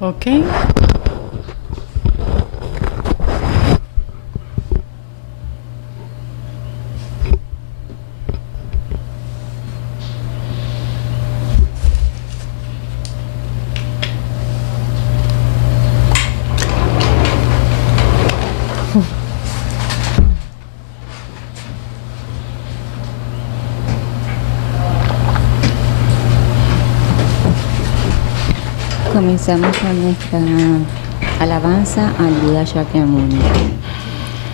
Ok. Comenzamos con nuestra alabanza al Buda Shakyamuni.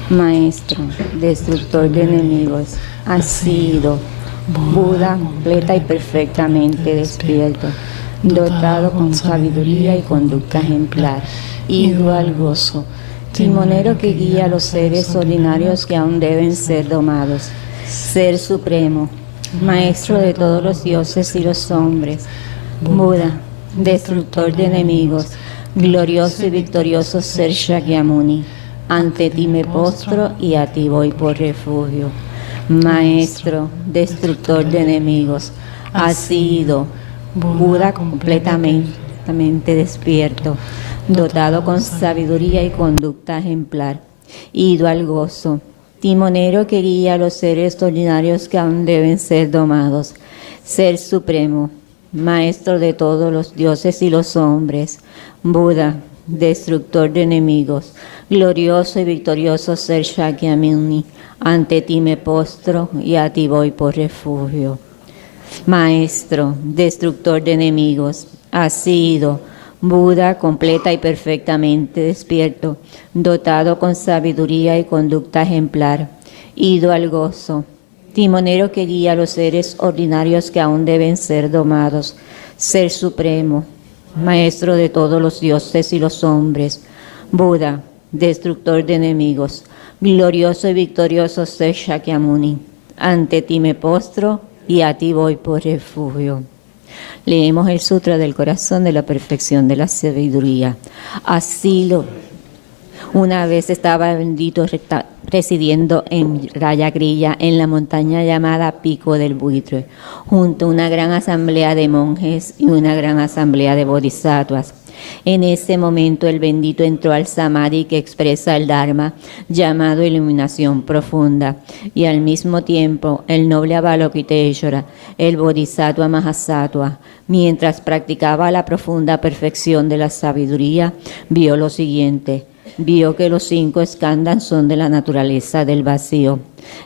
Maestro, destructor de enemigos, has sido Buda completa y perfectamente despierto, dotado con sabiduría y conducta ejemplar, ido al gozo, timonero que guía a los seres ordinarios que aún deben ser domados, ser supremo, maestro de todos los dioses y los hombres, Buda, destructor de enemigos, glorioso y victorioso ser Shakyamuni. Ante ti me postro y a ti voy por refugio. Maestro, destructor de enemigos, has sido Buda completamente despierto, dotado con sabiduría y conducta ejemplar, ido al gozo, timonero que guía a los seres ordinarios que aún deben ser domados, ser supremo, maestro de todos los dioses y los hombres, Buda, destructor de enemigos, glorioso y victorioso ser Shakyamuni, ante ti me postro y a ti voy por refugio. Maestro, destructor de enemigos, has sido Buda completa y perfectamente despierto, dotado con sabiduría y conducta ejemplar, ido al gozo, timonero que guía a los seres ordinarios que aún deben ser domados, ser supremo, maestro de todos los dioses y los hombres, Buda, destructor de enemigos, glorioso y victorioso ser Shakyamuni. Ante ti me postro y a ti voy por refugio. Leemos el Sutra del Corazón de la Perfección de la Sabiduría. Así una vez estaba bendito residiendo en Rayagrilla, en la montaña llamada Pico del Buitre, junto a una gran asamblea de monjes y una gran asamblea de bodhisattvas. En ese momento el bendito entró al samadhi que expresa el Dharma, llamado iluminación profunda, y al mismo tiempo el noble Avalokiteshvara, el bodhisattva Mahasattva, mientras practicaba la profunda perfección de la sabiduría, vio lo siguiente. Vio que los 5 skandhas son de la naturaleza del vacío.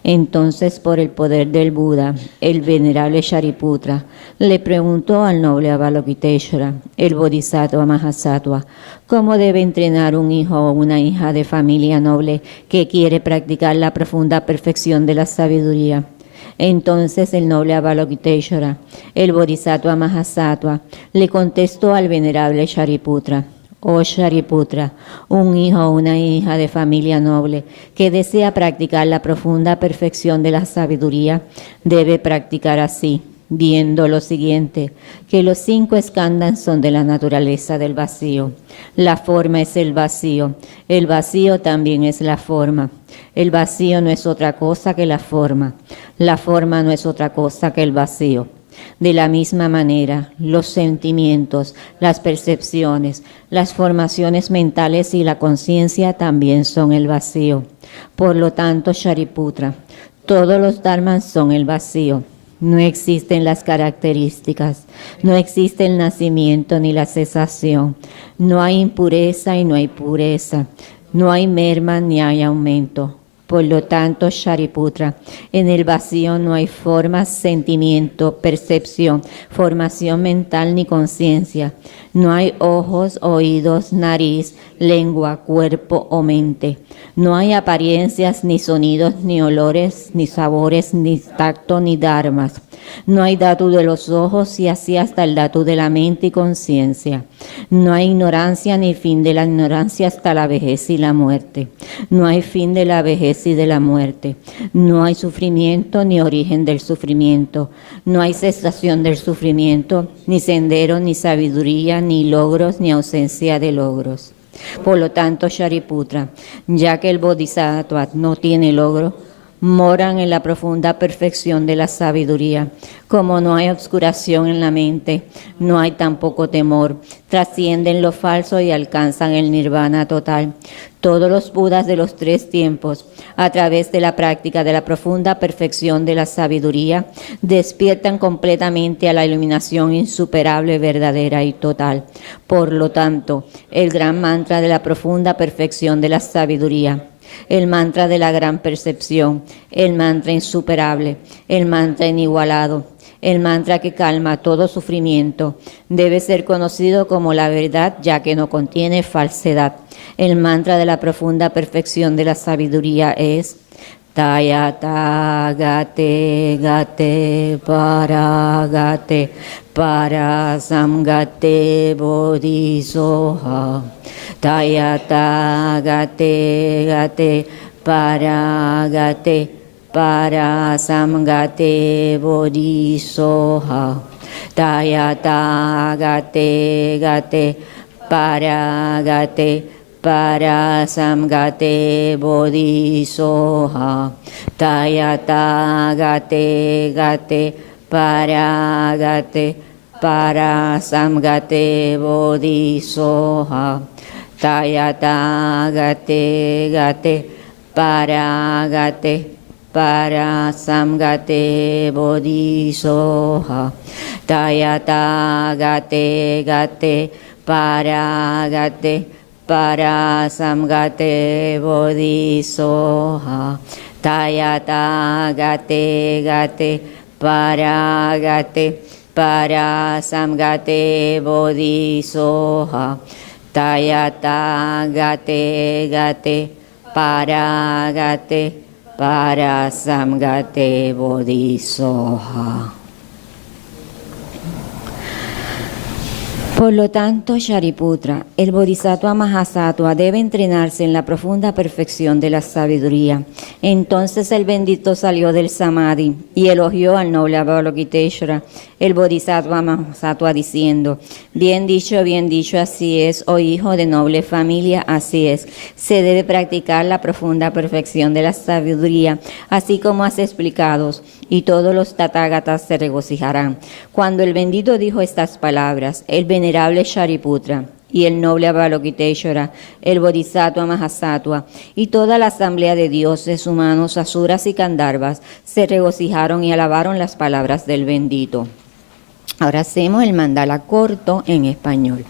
Entonces, por el poder del Buda, el venerable Shariputra le preguntó al noble Avalokiteshvara, el Bodhisattva Mahasattva, cómo debe entrenar un hijo o una hija de familia noble que quiere practicar la profunda perfección de la sabiduría. Entonces el noble Avalokiteshvara, el Bodhisattva Mahasattva, le contestó al venerable Shariputra: Oh Shariputra, un hijo o una hija de familia noble que desea practicar la profunda perfección de la sabiduría, debe practicar así, viendo lo siguiente, que los 5 skandhas son de la naturaleza del vacío. La forma es el vacío también es la forma. El vacío no es otra cosa que la forma no es otra cosa que el vacío. De la misma manera, los sentimientos, las percepciones, las formaciones mentales y la conciencia también son el vacío. Por lo tanto, Shariputra, todos los dharmas son el vacío. No existen las características, no existe el nacimiento ni la cesación, no hay impureza y no hay pureza, no hay merma ni hay aumento. Por lo tanto, Shariputra, en el vacío no hay forma, sentimiento, percepción, formación mental ni conciencia. No hay ojos, oídos, nariz, lengua, cuerpo o mente. No hay apariencias, ni sonidos, ni olores, ni sabores, ni tacto, ni dharmas. No hay dhatu de los ojos y así hasta el dhatu de la mente y conciencia. No hay ignorancia ni fin de la ignorancia hasta la vejez y la muerte. No hay fin de la vejez y de la muerte. No hay sufrimiento ni origen del sufrimiento. No hay cesación del sufrimiento, ni sendero, ni sabiduría, ni logros, ni ausencia de logros. Por lo tanto, Shariputra, ya que el Bodhisattva no tiene logro, moran en la profunda perfección de la sabiduría. Como no hay obscuración en la mente, no hay tampoco temor. Trascienden lo falso y alcanzan el nirvana total. Todos los Budas de los 3 tiempos, a través de la práctica de la profunda perfección de la sabiduría, despiertan completamente a la iluminación insuperable, verdadera y total. Por lo tanto, el gran mantra de la profunda perfección de la sabiduría, el mantra de la gran percepción, el mantra insuperable, el mantra inigualado, el mantra que calma todo sufrimiento, debe ser conocido como la verdad, ya que no contiene falsedad. El mantra de la profunda perfección de la sabiduría es Tayata gate gate paragate parasamgate bodhisoha. Tayata gate gate paragate parasamgate bodhisoha. Tayata gate gate paragate parasamgate bodhisoha. Tayata gate gate paragate parasamgate bodhisoha. Tayata gate gate paragate parasamgate bodhisoha. Tayata gate gate paragate parasamgate bodhisoha. Tayata gate gate paragate parasamgate bodhisoha. Tayata gate gate paragate parasamgate bodhisoha. Por lo tanto, Shariputra, el Bodhisattva Mahasattva debe entrenarse en la profunda perfección de la sabiduría. Entonces el bendito salió del Samadhi y elogió al noble Avalokiteshvara, el Bodhisattva Mahasattva, diciendo: bien dicho, así es, oh hijo de noble familia, así es. Se debe practicar la profunda perfección de la sabiduría, así como has explicado, y todos los Tathagatas se regocijarán. Cuando el bendito dijo estas palabras, el venerable Shariputra y el noble Avalokiteshvara, el Bodhisattva Mahasattva, y toda la asamblea de dioses, humanos, asuras y gandharvas se regocijaron y alabaron las palabras del bendito. Ahora hacemos el mandala corto en español.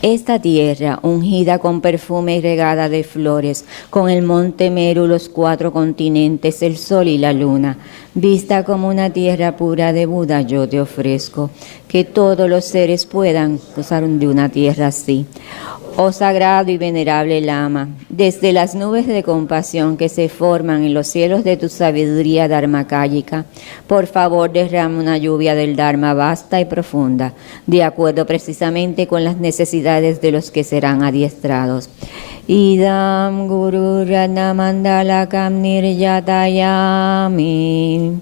Esta tierra, ungida con perfume y regada de flores, con el monte Meru, los 4 continentes, el sol y la luna, vista como una tierra pura de Buda, yo te ofrezco, que todos los seres puedan gozar de una tierra así. Oh sagrado y venerable Lama, desde las nubes de compasión que se forman en los cielos de tu sabiduría dharmakāyika, por favor derrama una lluvia del Dharma vasta y profunda, de acuerdo precisamente con las necesidades de los que serán adiestrados. Idam Guru Ratna Mandalakam Nirjatayami.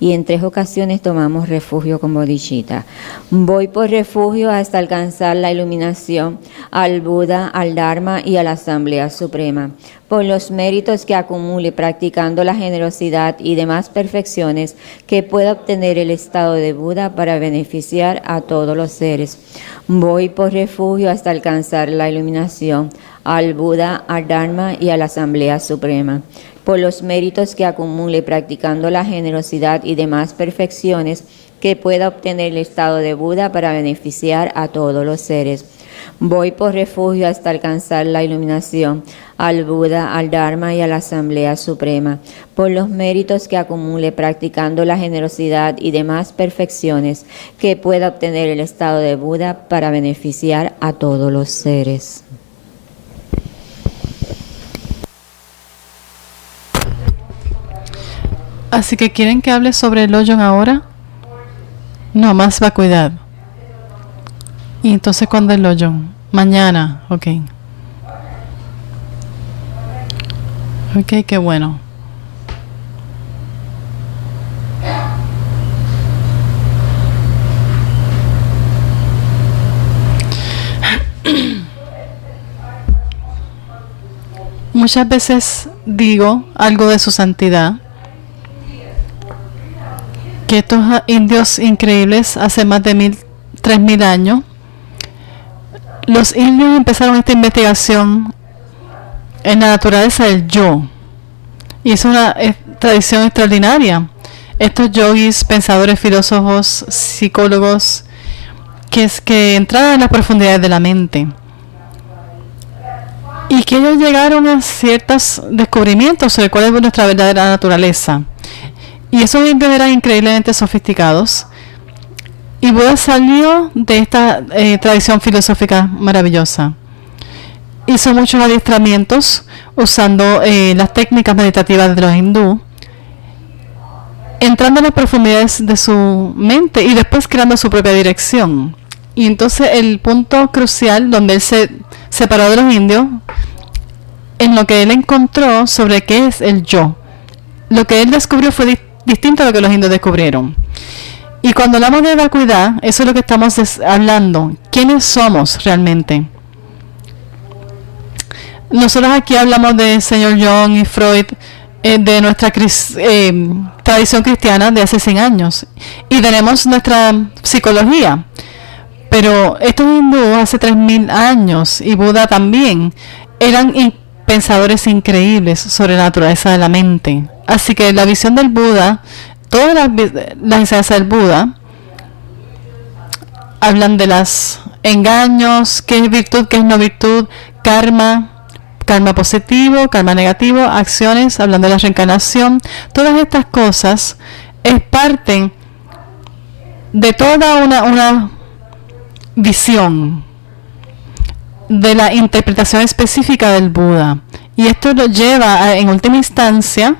Y en 3 ocasiones tomamos refugio con bodhicitta. Voy por refugio hasta alcanzar la iluminación, al Buda, al Dharma y a la Asamblea Suprema. Por los méritos que acumule practicando la generosidad y demás perfecciones que pueda obtener el estado de Buda para beneficiar a todos los seres. Voy por refugio hasta alcanzar la iluminación, al Buda, al Dharma y a la Asamblea Suprema. Por los méritos que acumule practicando la generosidad y demás perfecciones que pueda obtener el estado de Buda para beneficiar a todos los seres. Voy por refugio hasta alcanzar la iluminación, al Buda, al Dharma y a la Asamblea Suprema. Por los méritos que acumule practicando la generosidad y demás perfecciones que pueda obtener el estado de Buda para beneficiar a todos los seres. Así que ¿quieren que hable sobre el Lojong ahora? No, más vacuidad. Y entonces, ¿cuándo el Lojong? Mañana, ok. Ok, qué bueno. Muchas veces digo algo de su santidad que estos indios increíbles hace más de 3.000 años, los indios empezaron esta investigación en la naturaleza del yo. Y es una tradición extraordinaria. Estos yogis, pensadores, filósofos, psicólogos, que entraron en las profundidades de la mente. Y que ellos llegaron a ciertos descubrimientos sobre cuál es nuestra verdadera naturaleza. Y esos indios eran increíblemente sofisticados. Y Buda salió de esta tradición filosófica maravillosa. Hizo muchos adiestramientos usando las técnicas meditativas de los hindú, entrando en las profundidades de su mente y después creando su propia dirección. Y entonces el punto crucial donde él se separó de los indios, en lo que él encontró sobre qué es el yo. Lo que él descubrió fue distinto a lo que los indios descubrieron. Y cuando hablamos de vacuidad, eso es lo que estamos hablando. ¿Quiénes somos realmente? Nosotros aquí hablamos del señor Jung y Freud, de nuestra tradición cristiana de hace 100 años. Y tenemos nuestra psicología. Pero estos hindúes hace 3.000 años, y Buda también, eran pensadores increíbles sobre la naturaleza de la mente. Así que la visión del Buda, todas las enseñanzas del Buda, hablan de los engaños, qué es virtud, qué es no virtud, karma positivo, karma negativo, acciones, hablando de la reencarnación. Todas estas cosas es parte de toda una visión de la interpretación específica del Buda. Y esto lo lleva en última instancia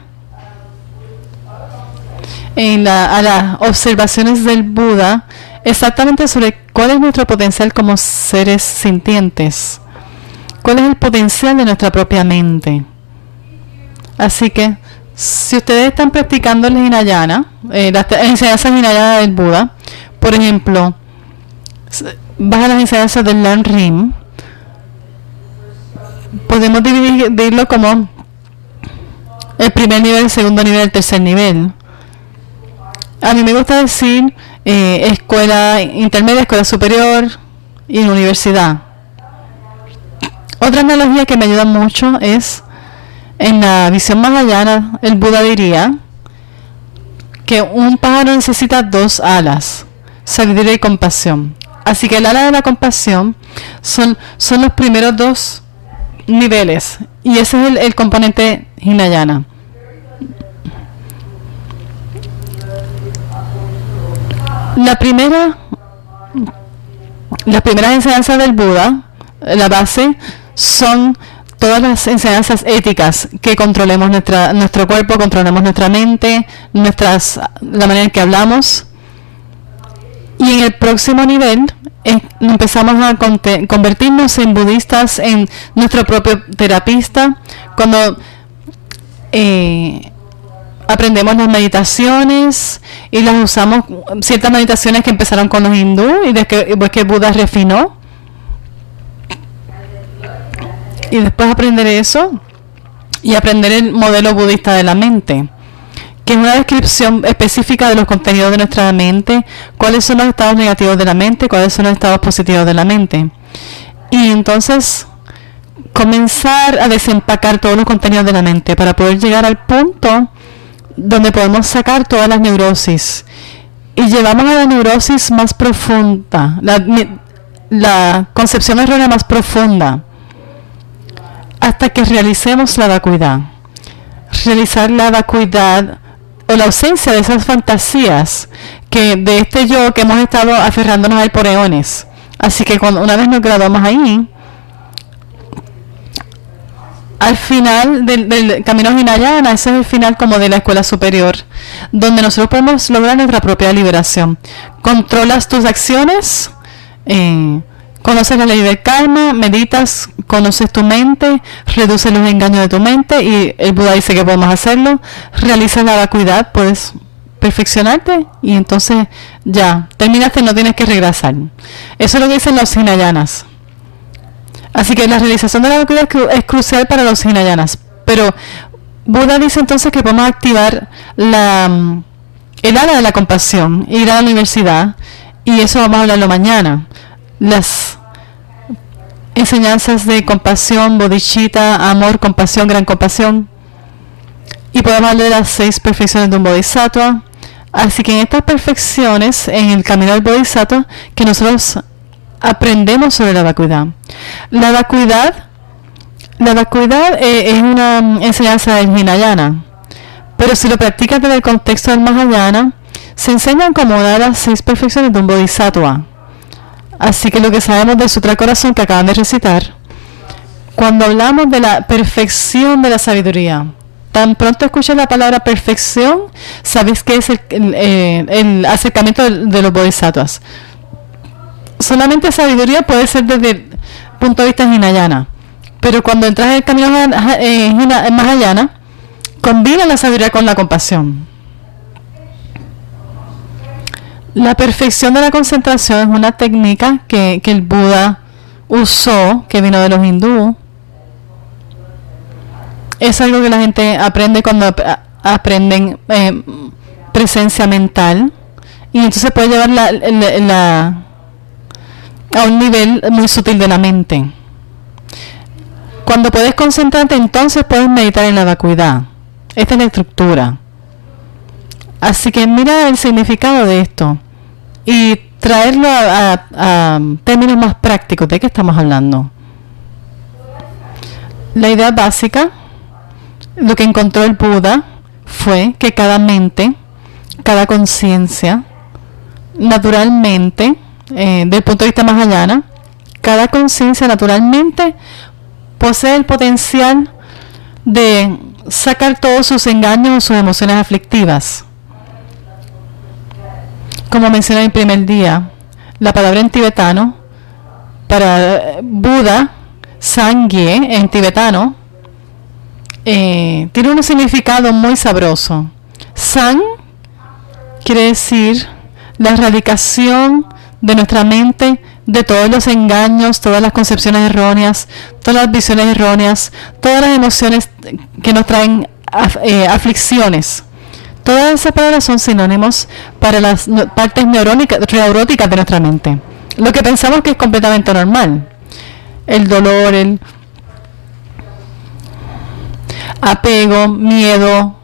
a las observaciones del Buda exactamente sobre cuál es nuestro potencial como seres sintientes. ¿Cuál es el potencial de nuestra propia mente? Así que, si ustedes están practicando el Hinayana, las enseñanzas Hinayana del Buda, por ejemplo, vas a las enseñanzas del Lan Rim, podemos dividirlo como el primer nivel, el segundo nivel, el tercer nivel. A mí me gusta decir escuela intermedia, escuela superior y universidad. Otra analogía que me ayuda mucho es, en la visión mahayana, el Buda diría que un pájaro necesita 2 alas, sabiduría y compasión. Así que el ala de la compasión son los primeros 2 niveles, y ese es el componente Hinayana. Las primeras enseñanzas del Buda, la base, son todas las enseñanzas éticas, que controlemos nuestro cuerpo, controlemos nuestra mente, la manera en que hablamos. Y en el próximo nivel empezamos a convertirnos en budistas, en nuestro propio terapista, cuando aprendemos las meditaciones y las usamos, ciertas meditaciones que empezaron con los hindú y después que Buda refinó. Y después aprender eso y aprender el modelo budista de la mente, que es una descripción específica de los contenidos de nuestra mente, cuáles son los estados negativos de la mente, cuáles son los estados positivos de la mente. Y entonces comenzar a desempacar todos los contenidos de la mente para poder llegar al punto donde podemos sacar todas las neurosis. Y llevamos a la neurosis más profunda, la concepción errónea más profunda, hasta que realicemos la vacuidad. Realizar la vacuidad, o la ausencia de esas fantasías de este yo que hemos estado aferrándonos a él por eones. Así que una vez nos graduamos ahí, al final del camino Hinayana, ese es el final como de la escuela superior, donde nosotros podemos lograr nuestra propia liberación. Controlas tus acciones, conoces la ley del karma, meditas, conoces tu mente, reduces los engaños de tu mente, y el Buda dice que podemos hacerlo. Realizas la vacuidad, puedes perfeccionarte, y entonces ya, terminaste, no tienes que regresar. Eso es lo que dicen los Hinayanas. Así que la realización de la vacuidad es crucial para los Hinayanas. Pero Buda dice entonces que podemos activar el ala de la compasión, ir a la universidad, y eso vamos a hablarlo mañana. Las enseñanzas de compasión, bodhicitta, amor, compasión, gran compasión. Y podemos hablar de las 6 perfecciones de un bodhisattva. Así que en estas perfecciones, en el camino del bodhisattva, que nosotros aprendemos sobre la vacuidad. La vacuidad es una enseñanza del Hinayana. Pero si lo practicas desde el contexto del Mahayana, se enseñan como una de las 6 perfecciones de un bodhisattva. Así que lo que sabemos del Sutra Corazón que acaban de recitar, cuando hablamos de la perfección de la sabiduría, tan pronto escuchas la palabra perfección, sabes que es el acercamiento de los bodhisattvas. Solamente sabiduría puede ser desde el punto de vista hinayana, pero cuando entras en el camino Mahayana, combina la sabiduría con la compasión. La perfección de la concentración es una técnica que el Buda usó, que vino de los hindúes. Es algo que la gente aprende cuando aprenden presencia mental, y entonces puede llevarla a un nivel muy sutil de la mente. Cuando puedes concentrarte, entonces puedes meditar en la vacuidad. Esta es la estructura. Así que mira el significado de esto y traerlo a términos más prácticos. ¿De qué estamos hablando? La idea básica, lo que encontró el Buda, fue que cada mente, cada conciencia, naturalmente, desde el punto de vista mahayana, cada conciencia naturalmente posee el potencial de sacar todos sus engaños o sus emociones aflictivas. Como mencioné en el primer día, la palabra en tibetano, para Buda, Sangye en tibetano, tiene un significado muy sabroso. Sang quiere decir la erradicación de nuestra mente de todos los engaños, todas las concepciones erróneas, todas las visiones erróneas, todas las emociones que nos traen aflicciones. Todas esas palabras son sinónimos para las partes neuróticas de nuestra mente. Lo que pensamos que es completamente normal. El dolor, el apego, miedo.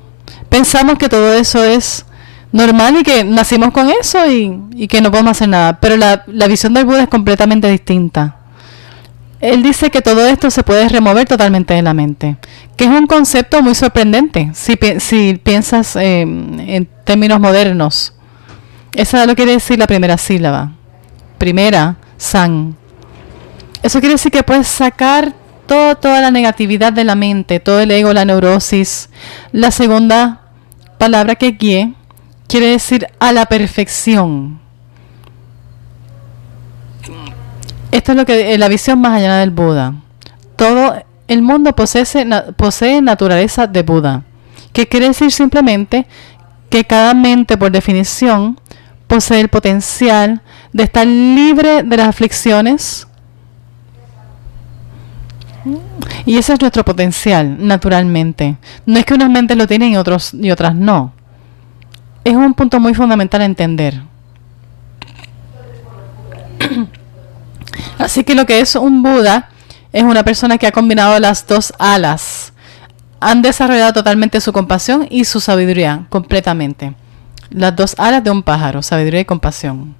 Pensamos que todo eso es normal y que nacimos con eso y que no podemos hacer nada. Pero la visión del Buda es completamente distinta. Él dice que todo esto se puede remover totalmente de la mente, que es un concepto muy sorprendente si piensas en términos modernos. Eso lo quiere decir la primera sílaba. Primera, san. Eso quiere decir que puedes sacar toda la negatividad de la mente, todo el ego, la neurosis. La segunda palabra, que gie, quiere decir a la perfección. Esto es lo que la visión más allá del Buda. Todo el mundo posee naturaleza de Buda, que quiere decir simplemente que cada mente, por definición, posee el potencial de estar libre de las aflicciones. Y ese es nuestro potencial, naturalmente. No es que unas mentes lo tienen y otras no. Es un punto muy fundamental a entender. Así que lo que es un Buda es una persona que ha combinado las dos alas. Han desarrollado totalmente su compasión y su sabiduría, completamente. Las dos alas de un pájaro, sabiduría y compasión.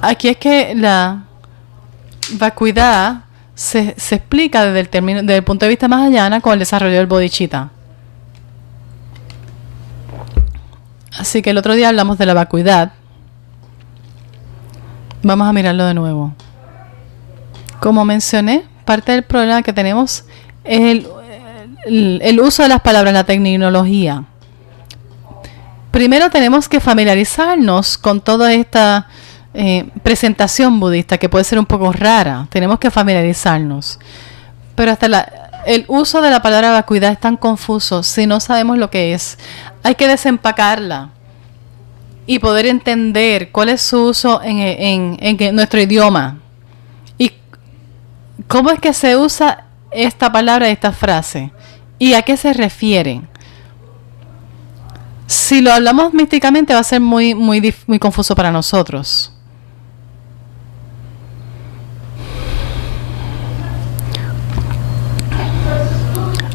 Aquí es que la vacuidad se explica desde el punto de vista mahayana con el desarrollo del bodhicitta. Así que el otro día hablamos de la vacuidad. Vamos a mirarlo de nuevo. Como mencioné, parte del problema que tenemos es el uso de las palabras en la terminología. Primero tenemos que familiarizarnos con toda esta presentación budista, que puede ser un poco rara. Tenemos que familiarizarnos. Pero hasta el uso de la palabra vacuidad es tan confuso si no sabemos lo que es. Hay que desempacarla y poder entender cuál es su uso en nuestro idioma. Y cómo es que se usa esta palabra, esta frase. Y a qué se refiere. Si lo hablamos místicamente va a ser muy confuso para nosotros.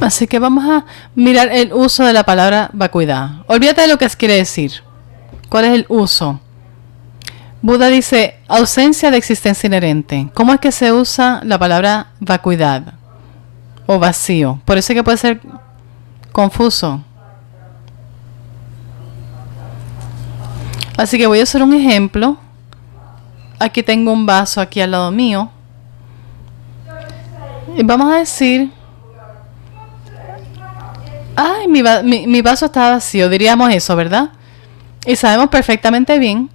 Así que vamos a mirar el uso de la palabra vacuidad. Olvídate de lo que quiere decir. ¿Cuál es el uso? Buda dice ausencia de existencia inherente. ¿Cómo es que se usa la palabra vacuidad o vacío? Por eso es que puede ser confuso. Así que voy a hacer un ejemplo. Aquí tengo un vaso aquí al lado mío. Y vamos a decir, ay, mi vaso está vacío. Diríamos eso, ¿verdad? Y sabemos perfectamente bien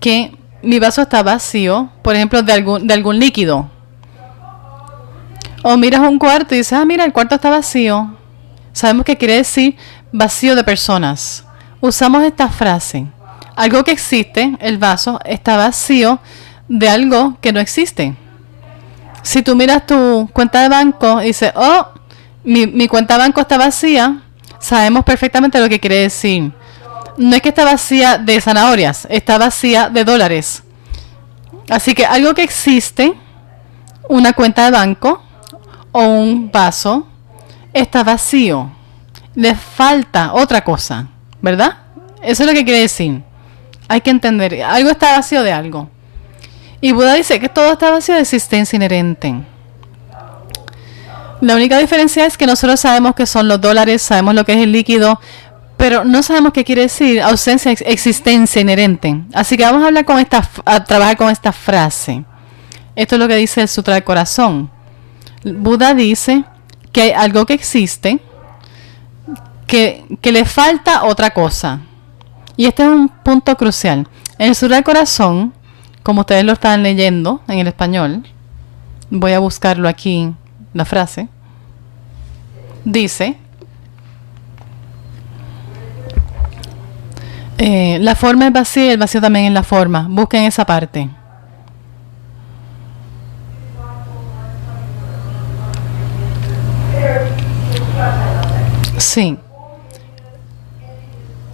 que mi vaso está vacío, por ejemplo, de algún líquido. O miras un cuarto y dices, ah, mira, el cuarto está vacío. Sabemos que quiere decir vacío de personas. Usamos esta frase. Algo que existe, el vaso, está vacío de algo que no existe. Si tú miras tu cuenta de banco y dices, oh, mi cuenta de banco está vacía, sabemos perfectamente lo que quiere decir. No es que está vacía de zanahorias, está vacía de dólares. Así que algo que existe, una cuenta de banco o un vaso, está vacío. Le falta otra cosa, ¿verdad? Eso es lo que quiere decir. Hay que entender, algo está vacío de algo. Y Buda dice que todo está vacío de existencia inherente. La única diferencia es que nosotros sabemos que son los dólares, sabemos lo que es el líquido, pero no sabemos qué quiere decir ausencia de existencia inherente. Así que vamos a hablar a trabajar con esta frase. Esto es lo que dice el Sutra del Corazón. Buda dice que hay algo que existe, que le falta otra cosa. Y este es un punto crucial. En el Sutra del Corazón, como ustedes lo están leyendo en el español, voy a buscarlo aquí, la frase, dice, la forma es vacía y el vacío también es la forma. Busquen esa parte. Sí.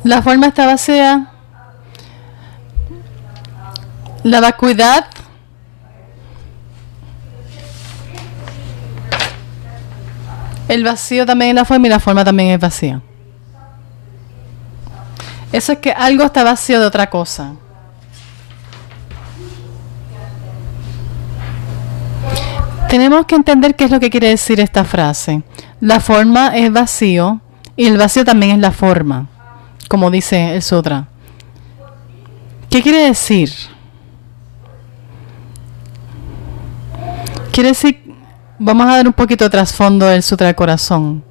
La forma está vacía. La vacuidad el vacío también es la forma y la forma también es vacía. Eso es que algo está vacío de otra cosa. Tenemos que entender qué es lo que quiere decir esta frase. La forma es vacío y el vacío también es la forma, como dice el sutra. ¿Qué quiere decir? Quiere decir, vamos a dar un poquito de trasfondo del Sutra del Corazón.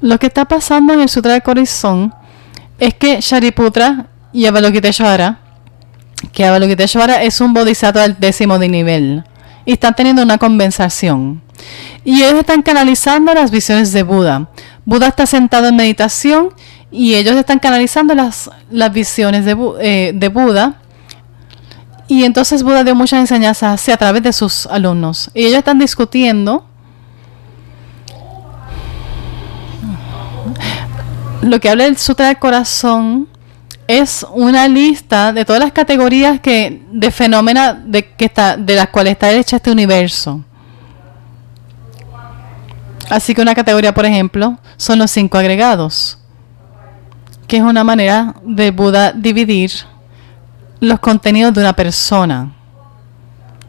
Lo que está pasando en el Sutra del Corazón es que Shariputra y Avalokiteshvara, que Avalokiteshvara es un bodhisattva del 10º de nivel, y están teniendo una conversación. Y ellos están canalizando las visiones de Buda. Buda está sentado en meditación y ellos están canalizando las visiones de Buda. Y entonces Buda dio muchas enseñanzas así a través de sus alumnos. Y ellos están discutiendo lo que habla el Sutra del Corazón. Es una lista de todas las categorías de fenómenos de las cuales está hecha este universo. Así que una categoría, por ejemplo, son los 5 agregados, que es una manera de Buda dividir los contenidos de una persona.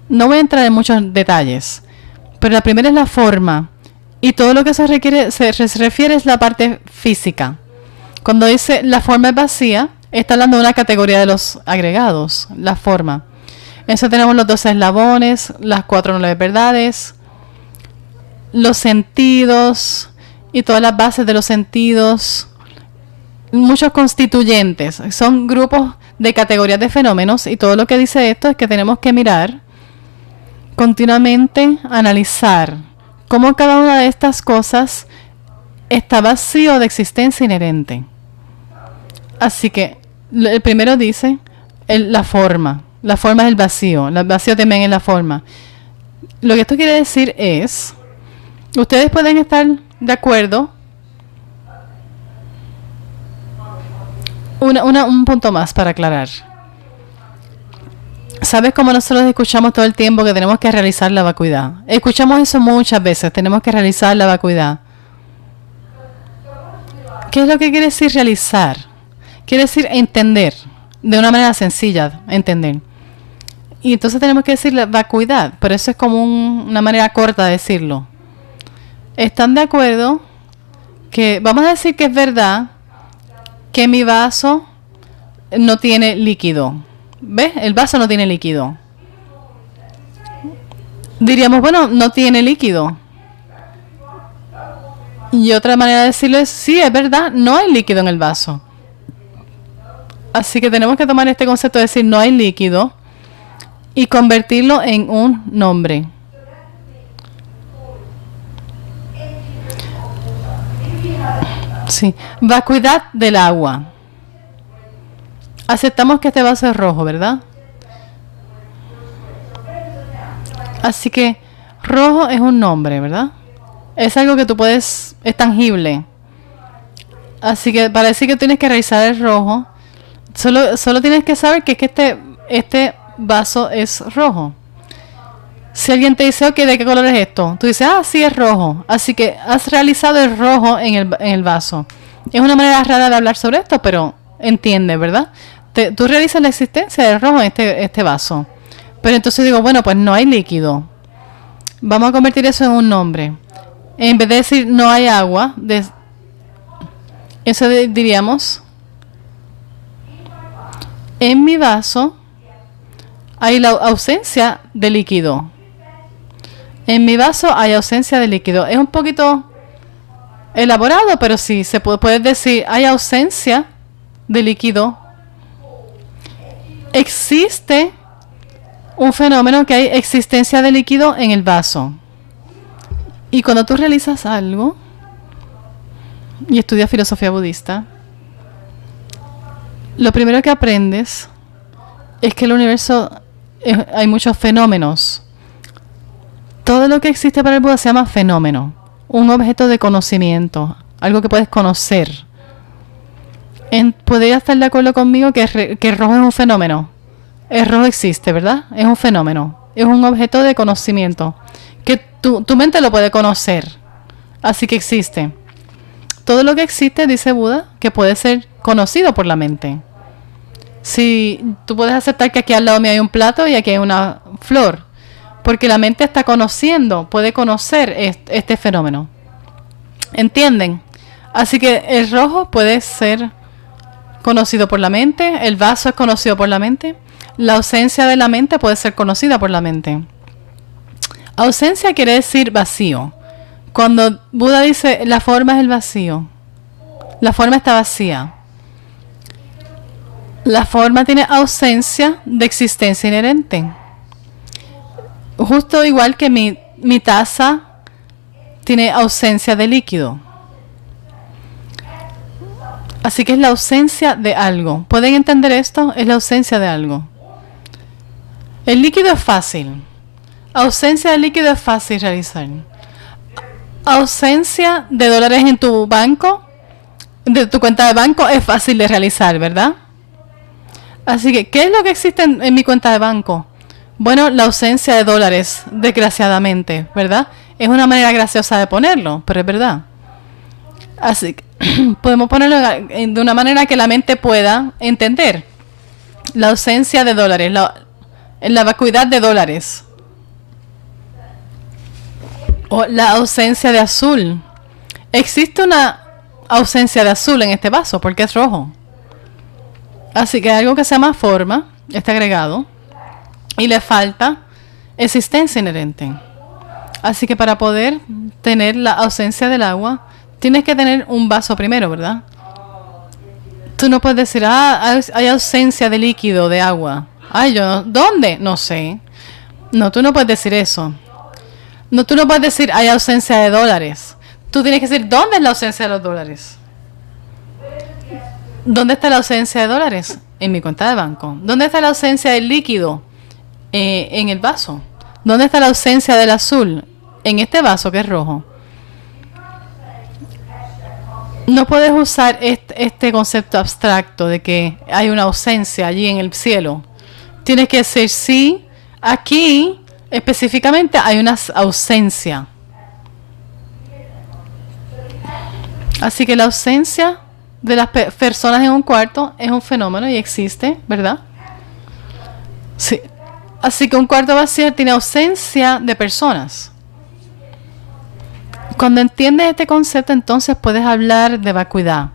No voy a entrar en muchos detalles, pero la primera es la forma, y todo lo que se refiere es la parte física. Cuando dice la forma es vacía, está hablando de una categoría de los agregados, la forma. Eso tenemos los 12 eslabones, las 4 nobles verdades, los sentidos y todas las bases de los sentidos, muchos constituyentes. Son grupos de categorías de fenómenos, y todo lo que dice esto es que tenemos que mirar continuamente, analizar cómo cada una de estas cosas está vacío de existencia inherente. Así que el primero dice la forma. La forma es el vacío. El vacío también es la forma. Lo que esto quiere decir es, ustedes pueden estar de acuerdo Un punto más para aclarar. ¿Sabes cómo nosotros escuchamos todo el tiempo que tenemos que realizar la vacuidad? Escuchamos eso muchas veces, tenemos que realizar la vacuidad. ¿Qué es lo que quiere decir realizar? Quiere decir entender, de una manera sencilla, entender. Y entonces tenemos que decir la vacuidad, pero eso es como una manera corta de decirlo. ¿Están de acuerdo que vamos a decir que es verdad que mi vaso no tiene líquido? ¿Ves? El vaso no tiene líquido. Diríamos, bueno, no tiene líquido. Y otra manera de decirlo es, sí, es verdad, no hay líquido en el vaso. Así que tenemos que tomar este concepto de decir no hay líquido y convertirlo en un nombre. Sí, vacuidad del agua. Aceptamos que este vaso es rojo, ¿verdad? Así que rojo es un nombre, ¿verdad? Es algo que tú puedes, es tangible. Así que para decir que tienes que revisar el rojo, solo tienes que saber que es que este vaso es rojo. Si alguien te dice, ok, ¿de qué color es esto? Tú dices, ah, sí, es rojo. Así que has realizado el rojo en el vaso. Es una manera rara de hablar sobre esto, pero entiende, ¿verdad? Tú realizas la existencia del rojo en este vaso. Pero entonces digo, bueno, pues no hay líquido. Vamos a convertir eso en un nombre. En vez de decir no hay agua, eso diríamos, en mi vaso hay la ausencia de líquido. En mi vaso hay ausencia de líquido. Es un poquito elaborado, pero sí, se puede decir hay ausencia de líquido. Existe un fenómeno que hay existencia de líquido en el vaso. Y cuando tú realizas algo y estudias filosofía budista, lo primero que aprendes es que el universo hay muchos fenómenos. Todo lo que existe para el Buda se llama fenómeno, un objeto de conocimiento, algo que puedes conocer. ¿Podrías estar de acuerdo conmigo que el rojo es un fenómeno? El rojo existe, ¿verdad? Es un fenómeno, es un objeto de conocimiento, que tu mente lo puede conocer, así que existe. Todo lo que existe, dice Buda, que puede ser conocido por la mente. Si tú puedes aceptar que aquí al lado mío hay un plato y aquí hay una flor, porque la mente está conociendo, puede conocer este fenómeno. ¿Entienden? Así que el rojo puede ser conocido por la mente, el vaso es conocido por la mente, la ausencia de la mente puede ser conocida por la mente. Ausencia quiere decir vacío. Cuando Buda dice la forma es el vacío, la forma está vacía. La forma tiene ausencia de existencia inherente. Justo igual que mi taza tiene ausencia de líquido. Así que es la ausencia de algo. ¿Pueden entender esto? Es la ausencia de algo. El líquido es fácil. Ausencia de líquido es fácil realizar. Ausencia de dólares en tu banco, de tu cuenta de banco, es fácil de realizar, ¿verdad? Así que, ¿qué es lo que existe en mi cuenta de banco? Bueno, la ausencia de dólares, desgraciadamente, ¿verdad? Es una manera graciosa de ponerlo, pero es verdad. Así que podemos ponerlo de una manera que la mente pueda entender. La ausencia de dólares, la vacuidad de dólares. O la ausencia de azul. Existe una ausencia de azul en este vaso porque es rojo. Así que hay algo que se llama forma, está agregado, y le falta existencia inherente. Así que para poder tener la ausencia del agua, tienes que tener un vaso primero, ¿verdad? Tú no puedes decir, hay ausencia de líquido, de agua. Ay, ¿dónde? No sé. No, tú no puedes decir eso. No, tú no puedes decir, hay ausencia de dólares. Tú tienes que decir, ¿dónde es la ausencia de los dólares? ¿Dónde está la ausencia de dólares? En mi cuenta de banco. ¿Dónde está la ausencia del líquido? En el vaso. ¿Dónde está la ausencia del azul? En este vaso que es rojo. No puedes usar este concepto abstracto de que hay una ausencia allí en el cielo. Tienes que decir, sí, aquí específicamente hay una ausencia. Así que la ausencia de las personas en un cuarto es un fenómeno y existe, ¿verdad? Sí. Así que un cuarto vacío tiene ausencia de personas. Cuando entiendes este concepto, entonces puedes hablar de vacuidad.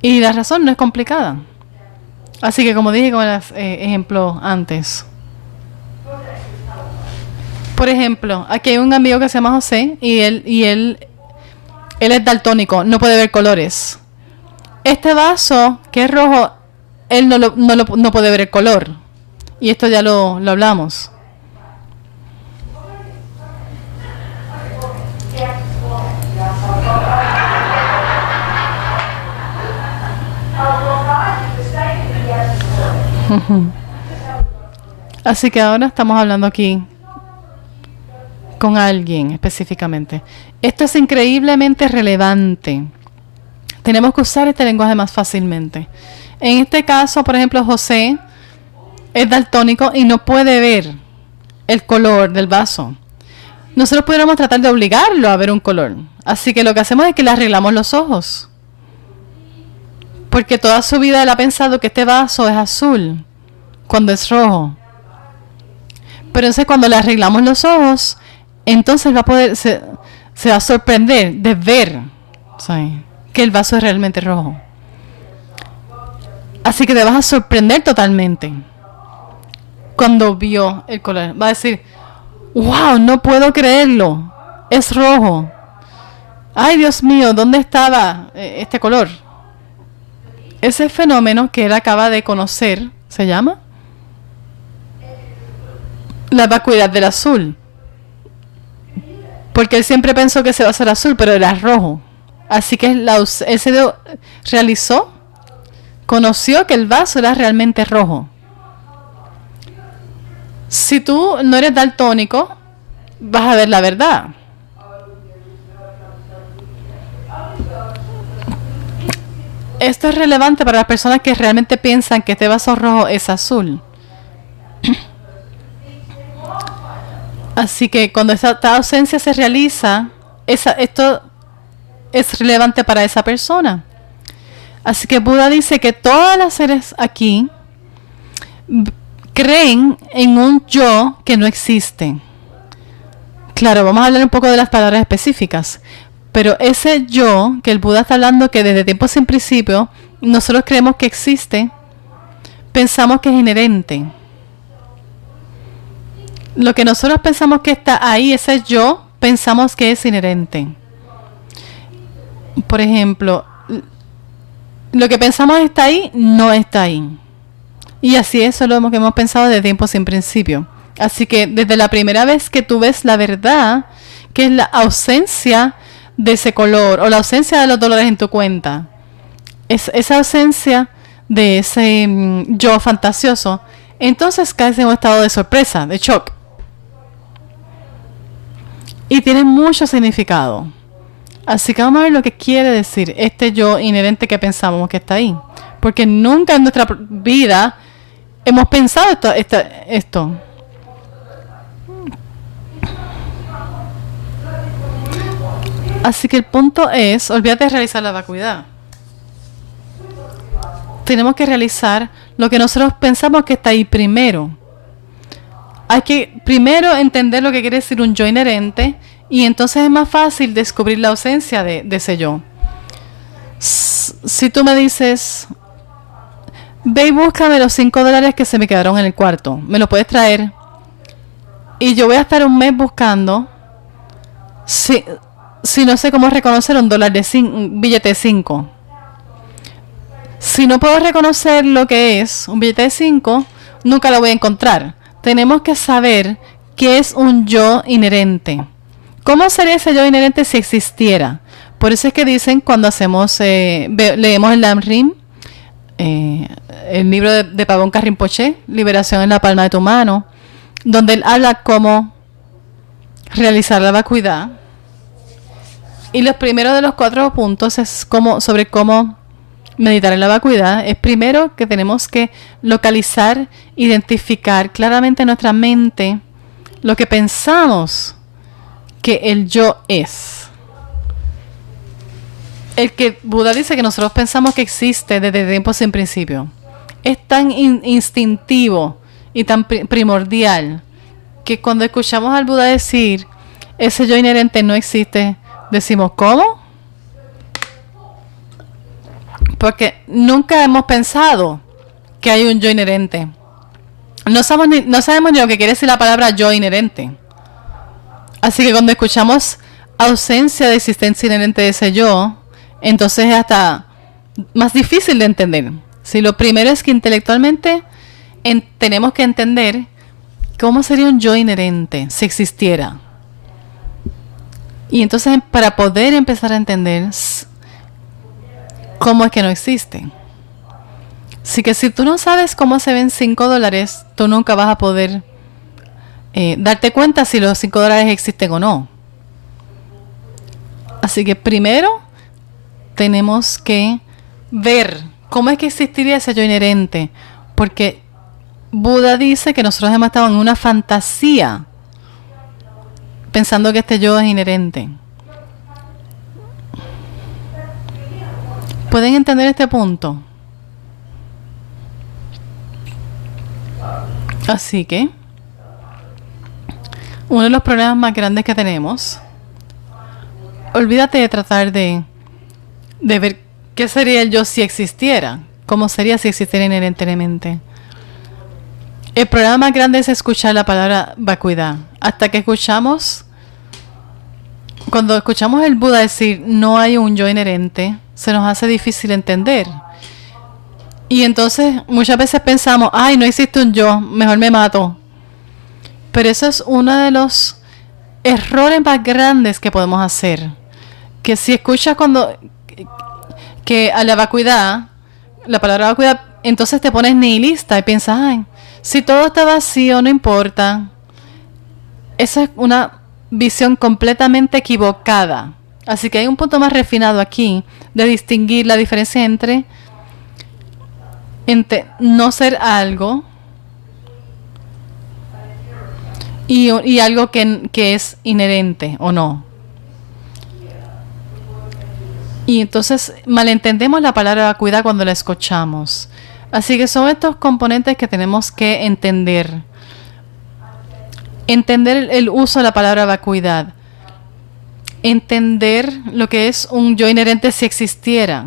Y la razón no es complicada. Así que como dije con el ejemplo antes. Por ejemplo, aquí hay un amigo que se llama José y él es daltónico, no puede ver colores. Este vaso que es rojo, él no puede ver el color. Y esto ya lo hablamos. Así que ahora estamos hablando aquí con alguien específicamente. Esto es increíblemente relevante. Tenemos que usar este lenguaje más fácilmente. En este caso, por ejemplo, José es daltónico y no puede ver el color del vaso. Nosotros pudiéramos tratar de obligarlo a ver un color. Así que lo que hacemos es que le arreglamos los ojos. Porque toda su vida él ha pensado que este vaso es azul cuando es rojo. Pero entonces cuando le arreglamos los ojos, entonces va a poder, se va a sorprender de ver, ¿sí?, que el vaso es realmente rojo. Así que te vas a sorprender totalmente cuando vio el color. Va a decir, wow, no puedo creerlo, es rojo. Ay, Dios mío, ¿dónde estaba este color? Ese fenómeno que él acaba de conocer se llama la vacuidad del azul. Porque él siempre pensó que ese vaso era azul, pero era rojo. Así que él se realizó, conoció que el vaso era realmente rojo. Si tú no eres daltónico, vas a ver la verdad. Esto es relevante para las personas que realmente piensan que este vaso rojo es azul. Así que cuando esta ausencia se realiza, esto es relevante para esa persona. Así que Buda dice que todas las seres aquí creen en un yo que no existe. Claro, vamos a hablar un poco de las palabras específicas. Pero ese yo que el Buda está hablando, que desde tiempos sin principio nosotros creemos que existe, pensamos que es inherente. Lo que nosotros pensamos que está ahí, ese yo, pensamos que es inherente. Por ejemplo, lo que pensamos está ahí, no está ahí. Y así eso es lo que hemos pensado desde tiempos sin principio. Así que desde la primera vez que tú ves la verdad, que es la ausencia de ese color o la ausencia de los dolores en tu cuenta, es esa ausencia de ese yo fantasioso, entonces caes en un estado de sorpresa, de shock. Y tiene mucho significado. Así que vamos a ver lo que quiere decir este yo inherente que pensamos que está ahí. Porque nunca en nuestra vida hemos pensado esto. Así que el punto es, olvídate de realizar la vacuidad. Tenemos que realizar lo que nosotros pensamos que está ahí primero. Hay que primero entender lo que quiere decir un yo inherente y entonces es más fácil descubrir la ausencia de ese yo. Si tú me dices, ve y búscame los $5 que se me quedaron en el cuarto, me lo puedes traer. Y yo voy a estar un mes buscando. Si no sé cómo reconocer un billete de 5. Si no puedo reconocer lo que es un billete de 5, nunca lo voy a encontrar. Tenemos que saber qué es un yo inherente. ¿Cómo sería ese yo inherente si existiera? Por eso es que dicen cuando hacemos, leemos el Lam-Rim, el libro de Pabón Rinpoche, Liberación en la palma de tu mano, donde él habla cómo realizar la vacuidad. Y los primeros de los 4 puntos es sobre cómo meditar en la vacuidad. Es primero que tenemos que localizar, identificar claramente en nuestra mente lo que pensamos que el yo es. El que Buda dice que nosotros pensamos que existe desde tiempos sin principio. Es tan instintivo y tan primordial que cuando escuchamos al Buda decir ese yo inherente no existe, decimos ¿cómo? Porque nunca hemos pensado que hay un yo inherente. No sabemos ni lo que quiere decir la palabra yo inherente. Así que cuando escuchamos ausencia de existencia inherente de ese yo, entonces es hasta más difícil de entender. Si lo primero es que intelectualmente tenemos que entender cómo sería un yo inherente si existiera. Y entonces para poder empezar a entender cómo es que no existe. Así que si tú no sabes cómo se ven $5, tú nunca vas a poder darte cuenta si los $5 existen o no. Así que primero tenemos que ver cómo es que existiría ese yo inherente. Porque Buda dice que nosotros hemos estado en una fantasía pensando que este yo es inherente. ¿Pueden entender este punto? Así que uno de los problemas más grandes que tenemos, olvídate de tratar de ver qué sería el yo si existiera, cómo sería si existiera inherentemente. El problema más grande es escuchar la palabra vacuidad. Hasta que cuando escuchamos el Buda decir no hay un yo inherente, se nos hace difícil entender. Y entonces muchas veces pensamos, ay, no existe un yo, mejor me mato. Pero eso es uno de los errores más grandes que podemos hacer. Que si escuchas que a la vacuidad, la palabra vacuidad, entonces te pones nihilista y piensas, ay, si todo está vacío, no importa. Esa es una visión completamente equivocada. Así que hay un punto más refinado aquí de distinguir la diferencia entre no ser algo y algo que es inherente o no. Y entonces malentendemos la palabra vacuidad cuando la escuchamos. Así que son estos componentes que tenemos que entender. Entender el uso de la palabra vacuidad. Entender lo que es un yo inherente si existiera.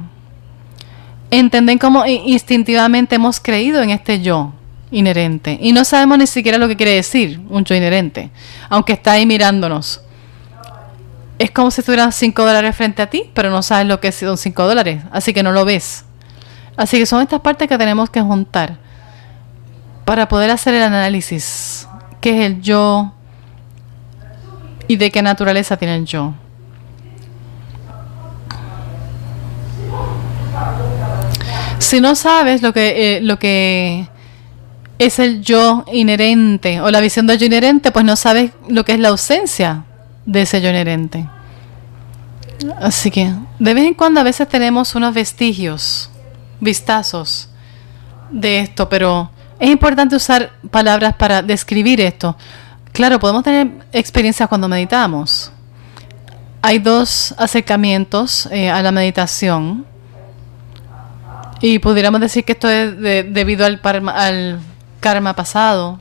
Entender cómo instintivamente hemos creído en este yo inherente. Y no sabemos ni siquiera lo que quiere decir un yo inherente, aunque está ahí mirándonos. Es como si tuvieran $5 frente a ti, pero no sabes lo que son $5, así que no lo ves. Así que son estas partes que tenemos que juntar para poder hacer el análisis. ¿Qué es el yo? ¿Y de qué naturaleza tiene el yo? Si no sabes lo que es el yo inherente o la visión del yo inherente, pues no sabes lo que es la ausencia de ese yo inherente. Así que de vez en cuando a veces tenemos unos vistazos de esto, pero es importante usar palabras para describir esto. Claro, podemos tener experiencias cuando meditamos. Hay 2 acercamientos a la meditación. Y pudiéramos decir que esto es debido al karma pasado.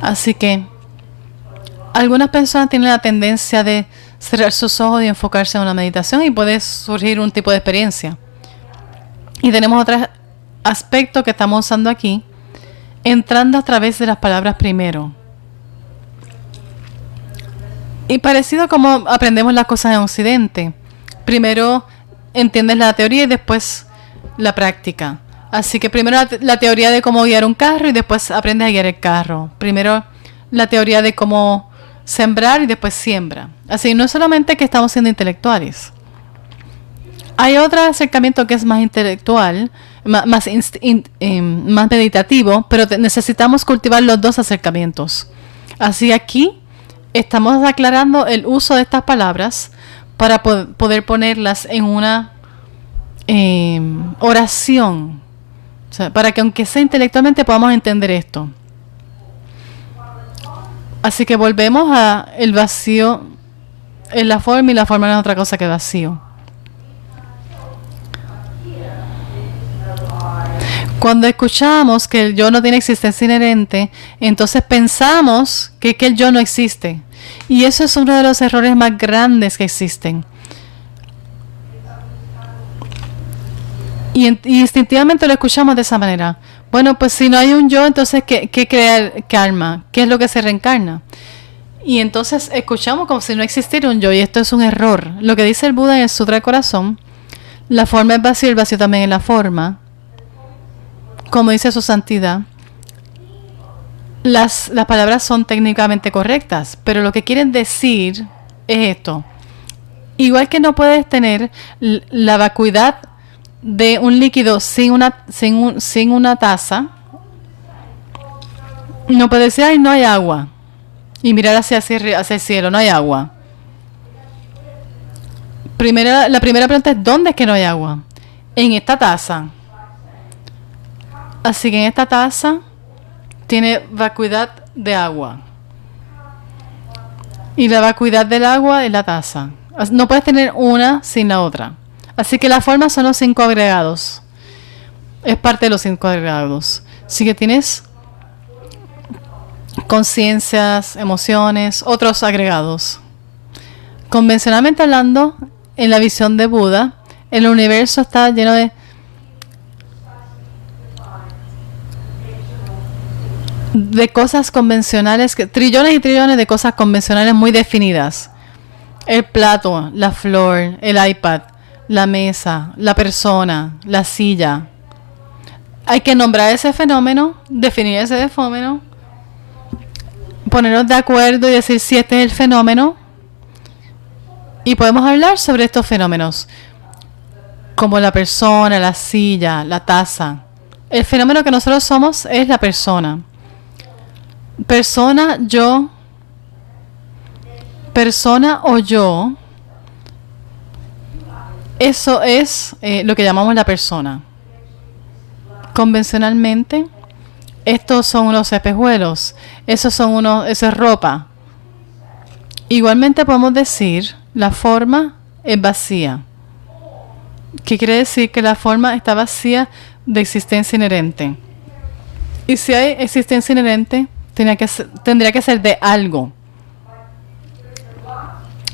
Así que algunas personas tienen la tendencia de cerrar sus ojos y enfocarse en una meditación y puede surgir un tipo de experiencia. Y tenemos otro aspecto que estamos usando aquí, entrando a través de las palabras primero. Y parecido a como aprendemos las cosas en Occidente. Primero entiendes la teoría y después la práctica. Así que primero la teoría de cómo guiar un carro y después aprendes a guiar el carro. Primero la teoría de cómo sembrar y después siembra. Así no solamente que estamos siendo intelectuales. Hay otro acercamiento que es más intelectual, más meditativo, pero necesitamos cultivar los dos acercamientos. Así aquí estamos aclarando el uso de estas palabras para poder ponerlas en una oración, o sea, para que aunque sea intelectualmente podamos entender esto. Así que volvemos a el vacío en la forma, y la forma no es otra cosa que vacío. Cuando escuchamos que el yo no tiene existencia inherente, entonces pensamos que el yo no existe. Y eso es uno de los errores más grandes que existen. Y instintivamente lo escuchamos de esa manera. Bueno, pues si no hay un yo, entonces ¿qué crea el karma? ¿Qué es lo que se reencarna? Y entonces escuchamos como si no existiera un yo, y esto es un error. Lo que dice el Buda en el Sutra del Corazón, la forma es vacío, el vacío también es la forma. Como dice su santidad, las palabras son técnicamente correctas, pero lo que quieren decir es esto. Igual que no puedes tener la vacuidad de un líquido sin una taza, no puedes decir, ay, no hay agua, y mirar hacia el cielo, no hay agua. La primera pregunta es, ¿dónde es que no hay agua? En esta taza. Así que en esta taza tiene vacuidad de agua. Y la vacuidad del agua es la taza. No puedes tener una sin la otra. Así que la forma son los 5 agregados. Es parte de los 5 agregados. Así que tienes conciencias, emociones, otros agregados. Convencionalmente hablando, en la visión de Buda, el universo está lleno de cosas convencionales, trillones y trillones de cosas convencionales muy definidas. El plato, la flor, el iPad, la mesa, la persona, la silla. Hay que nombrar ese fenómeno, definir ese fenómeno, ponernos de acuerdo y decir si este es el fenómeno. Y podemos hablar sobre estos fenómenos, como la persona, la silla, la taza. El fenómeno que nosotros somos es la persona. Persona, yo, persona o yo, eso es lo que llamamos la persona. Convencionalmente, estos son unos espejuelos, eso es ropa. Igualmente podemos decir, la forma es vacía. ¿Qué quiere decir? Que la forma está vacía de existencia inherente. Y si hay existencia inherente, tendría que ser de algo.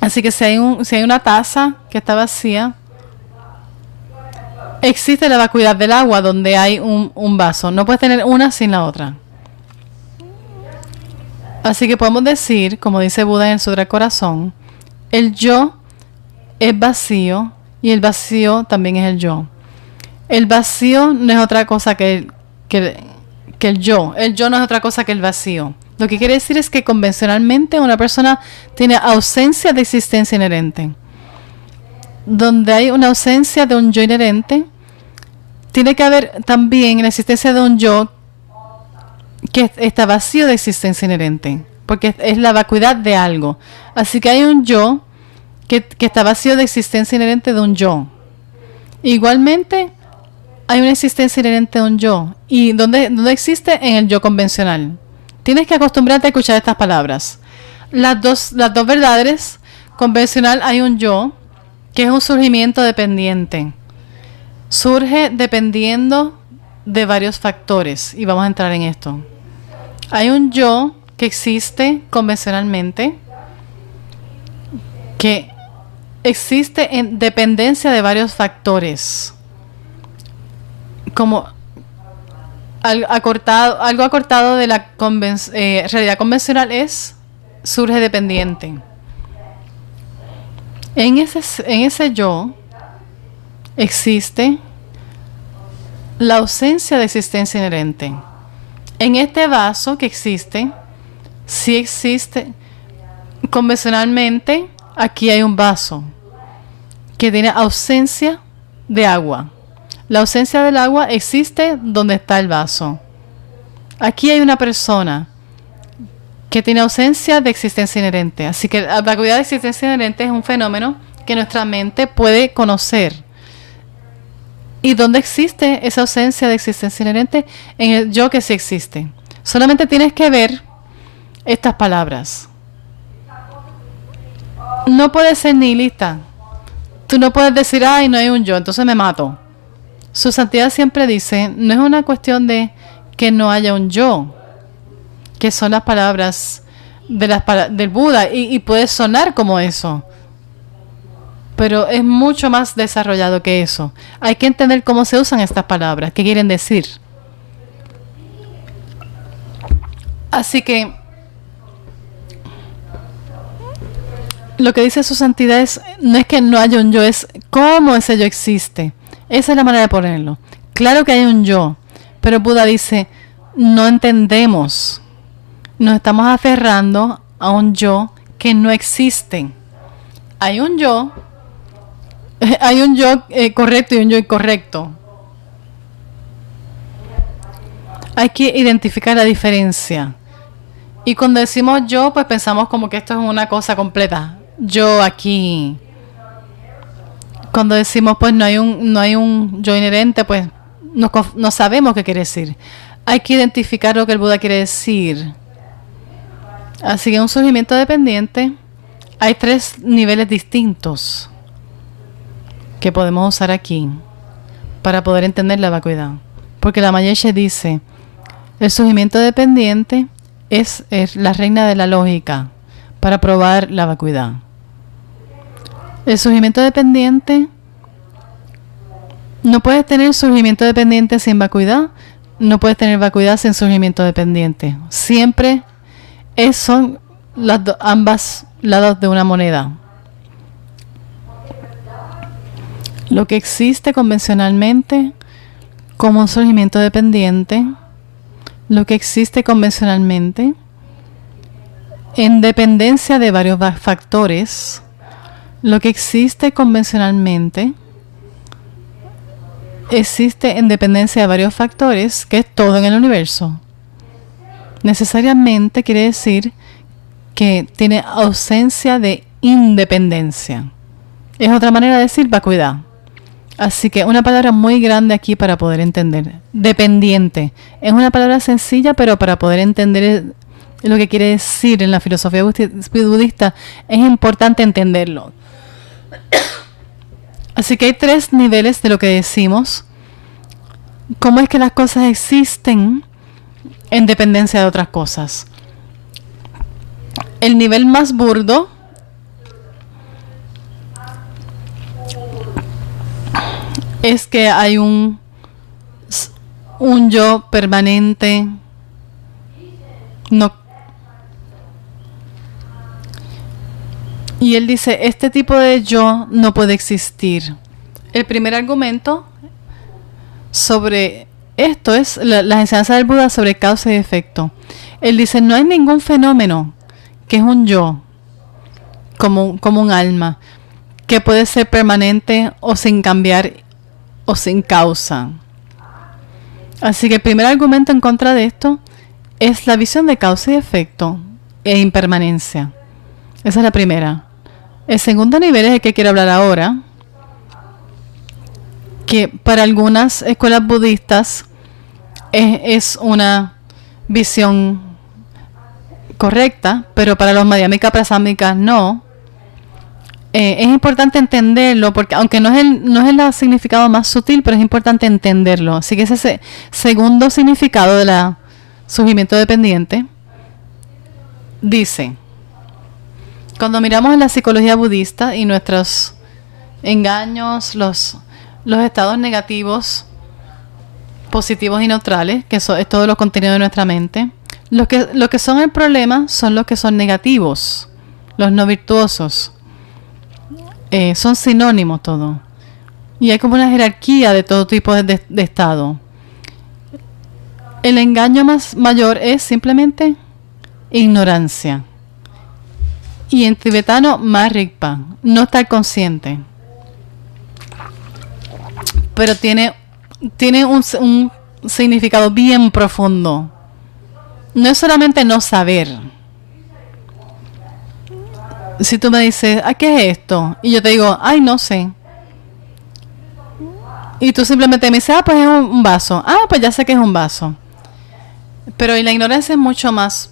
Así que si hay una taza que está vacía, existe la vacuidad del agua donde hay un vaso. No puedes tener una sin la otra. Así que podemos decir, como dice Buda en el Sutra del Corazón, el yo es vacío y el vacío también es el yo. El vacío no es otra cosa que el yo. El yo no es otra cosa que el vacío. Lo que quiere decir es que convencionalmente una persona tiene ausencia de existencia inherente. Donde hay una ausencia de un yo inherente, tiene que haber también la existencia de un yo que está vacío de existencia inherente, porque es la vacuidad de algo. Así que hay un yo que está vacío de existencia inherente de un yo. Igualmente, hay una existencia inherente de un yo. ¿Y dónde existe? En el yo convencional. Tienes que acostumbrarte a escuchar estas palabras. Las dos verdades. Convencional, hay un yo que es un surgimiento dependiente. Surge dependiendo de varios factores. Y vamos a entrar en esto. Hay un yo que existe convencionalmente, que existe en dependencia de varios factores. Como algo acortado de la realidad convencional surge dependiente. En ese yo existe la ausencia de existencia inherente. En este vaso que existe, sí existe. Convencionalmente, aquí hay un vaso que tiene ausencia de agua. La ausencia del agua existe donde está el vaso. Aquí hay una persona que tiene ausencia de existencia inherente. Así que la vacuidad de existencia inherente es un fenómeno que nuestra mente puede conocer. ¿Y dónde existe esa ausencia de existencia inherente? En el yo que sí existe. Solamente tienes que ver estas palabras. No puedes ser nihilista. Tú no puedes decir, ay, no hay un yo, entonces me mato. Su santidad siempre dice, no es una cuestión de que no haya un yo, que son las palabras del Buda, y puede sonar como eso. Pero es mucho más desarrollado que eso. Hay que entender cómo se usan estas palabras, qué quieren decir. Así que lo que dice su santidad no es que no haya un yo, es cómo ese yo existe. Esa es la manera de ponerlo. Claro que hay un yo, pero Buda dice, no entendemos. Nos estamos aferrando a un yo que no existe. Hay un yo correcto y un yo incorrecto. Hay que identificar la diferencia. Y cuando decimos yo, pues pensamos como que esto es una cosa completa. Yo aquí. Cuando decimos pues no hay un yo inherente, pues no sabemos qué quiere decir. Hay que identificar lo que el Buda quiere decir. Así que en un surgimiento dependiente hay 3 niveles distintos que podemos usar aquí para poder entender la vacuidad. Porque la Mayeshe dice, el surgimiento dependiente es la reina de la lógica para probar la vacuidad. El surgimiento dependiente, no puedes tener surgimiento dependiente sin vacuidad, no puedes tener vacuidad sin surgimiento dependiente. Siempre son ambas lados de una moneda. Lo que existe convencionalmente como un surgimiento dependiente, lo que existe convencionalmente en dependencia de varios factores, lo que existe convencionalmente existe en dependencia de varios factores, que es todo en el universo. Necesariamente quiere decir que tiene ausencia de independencia. Es otra manera de decir vacuidad. Así que una palabra muy grande aquí para poder entender. Dependiente. Es una palabra sencilla, pero para poder entender lo que quiere decir en la filosofía budista es importante entenderlo. Así que hay 3 niveles de lo que decimos. ¿Cómo es que las cosas existen en dependencia de otras cosas? El nivel más burdo es que hay un yo permanente, no. Y él dice, este tipo de yo no puede existir. El primer argumento sobre esto es la enseñanza del Buda sobre causa y efecto. Él dice, no hay ningún fenómeno que es un yo, como un alma, que puede ser permanente o sin cambiar o sin causa. Así que el primer argumento en contra de esto es la visión de causa y efecto e impermanencia. Esa es la primera. El segundo nivel es el que quiero hablar ahora, que para algunas escuelas budistas es una visión correcta, pero para los madhyamika prasámicas no. Es importante entenderlo, porque aunque no es el significado más sutil, pero es importante entenderlo. Así que ese segundo significado de la surgimiento dependiente dice, cuando miramos en la psicología budista y nuestros engaños, los estados negativos, positivos y neutrales, que es todo lo contenido de nuestra mente, lo que son el problema son los que son negativos, los no virtuosos. Son sinónimos todo. Y hay como una jerarquía de todo tipo de estado. El engaño mayor es simplemente ignorancia. Y en tibetano, marikpa, no estar consciente. pero tiene un significado bien profundo. No es solamente no saber. Si tú me dices, ¿qué es esto? Y yo te digo, ay, no sé. Y tú simplemente me dices, pues es un vaso. Pues ya sé que es un vaso. Pero y la ignorancia es mucho más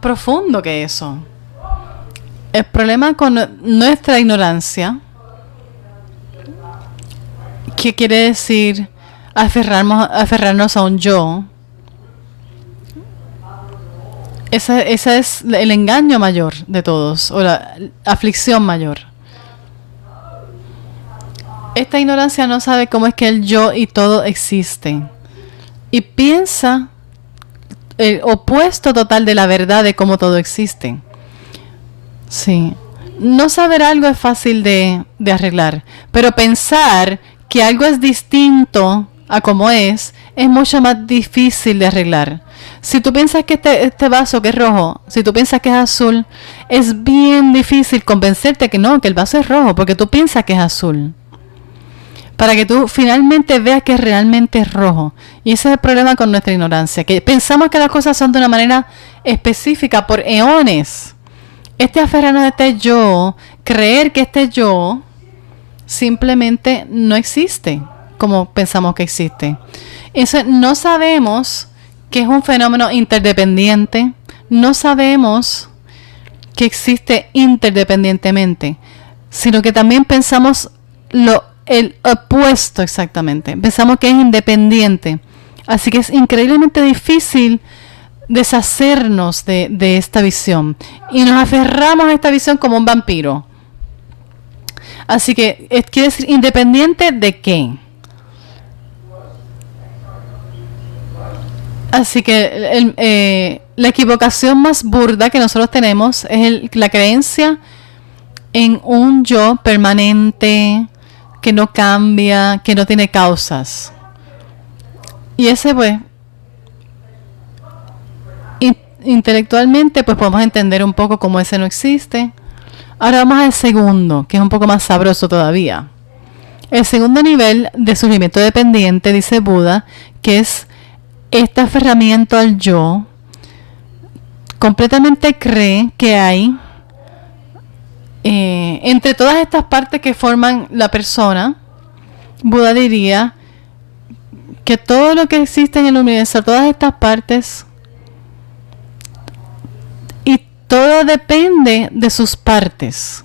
profundo que eso. El problema con nuestra ignorancia, que quiere decir aferrarnos a un yo, ese es el engaño mayor de todos, o la aflicción mayor. Esta ignorancia no sabe cómo es que el yo y todo existen. Y piensa el opuesto total de la verdad de cómo todo existe. Sí. No saber algo es fácil de arreglar, pero pensar que algo es distinto a como es mucho más difícil de arreglar. Si tú piensas que este vaso que es rojo, si tú piensas que es azul, es bien difícil convencerte que no, que el vaso es rojo, porque tú piensas que es azul. Para que tú finalmente veas que realmente es rojo. Y ese es el problema con nuestra ignorancia, que pensamos que las cosas son de una manera específica por eones. Aferrarnos a este yo, creer que este yo simplemente no existe como pensamos que existe. Eso no sabemos que es un fenómeno interdependiente, no sabemos que existe interdependientemente, sino que también pensamos el opuesto exactamente. Pensamos que es independiente. Así que es increíblemente difícil deshacernos de esta visión. Y nos aferramos a esta visión como un vampiro. Así que quiere decir independiente de qué. Así que la equivocación más burda que nosotros tenemos es la creencia en un yo permanente, que no cambia, que no tiene causas. Y ese pues, intelectualmente pues podemos entender un poco cómo ese no existe. Ahora vamos al segundo, que es un poco más sabroso todavía. El segundo nivel de sufrimiento dependiente, dice Buda, que es este aferramiento al yo, completamente cree que hay entre todas estas partes que forman la persona, Buda diría que todo lo que existe en el universo, todas estas partes, y todo depende de sus partes.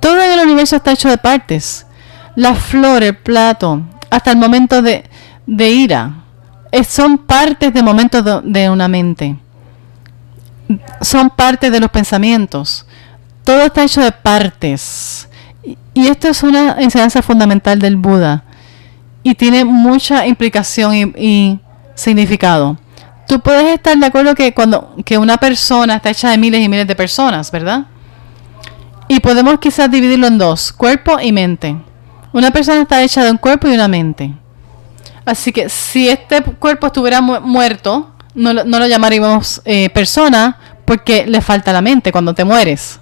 Todo en el universo está hecho de partes. La flor, el plato, hasta el momento de ira, son partes de momentos de una mente. Son partes de los pensamientos. Todo está hecho de partes. Y esto es una enseñanza fundamental del Buda. Y tiene mucha implicación y significado. Tú puedes estar de acuerdo que una persona está hecha de miles y miles de personas, ¿verdad? Y podemos quizás dividirlo en dos, cuerpo y mente. Una persona está hecha de un cuerpo y una mente. Así que si este cuerpo estuviera muerto, no lo llamaríamos persona, porque le falta la mente cuando te mueres.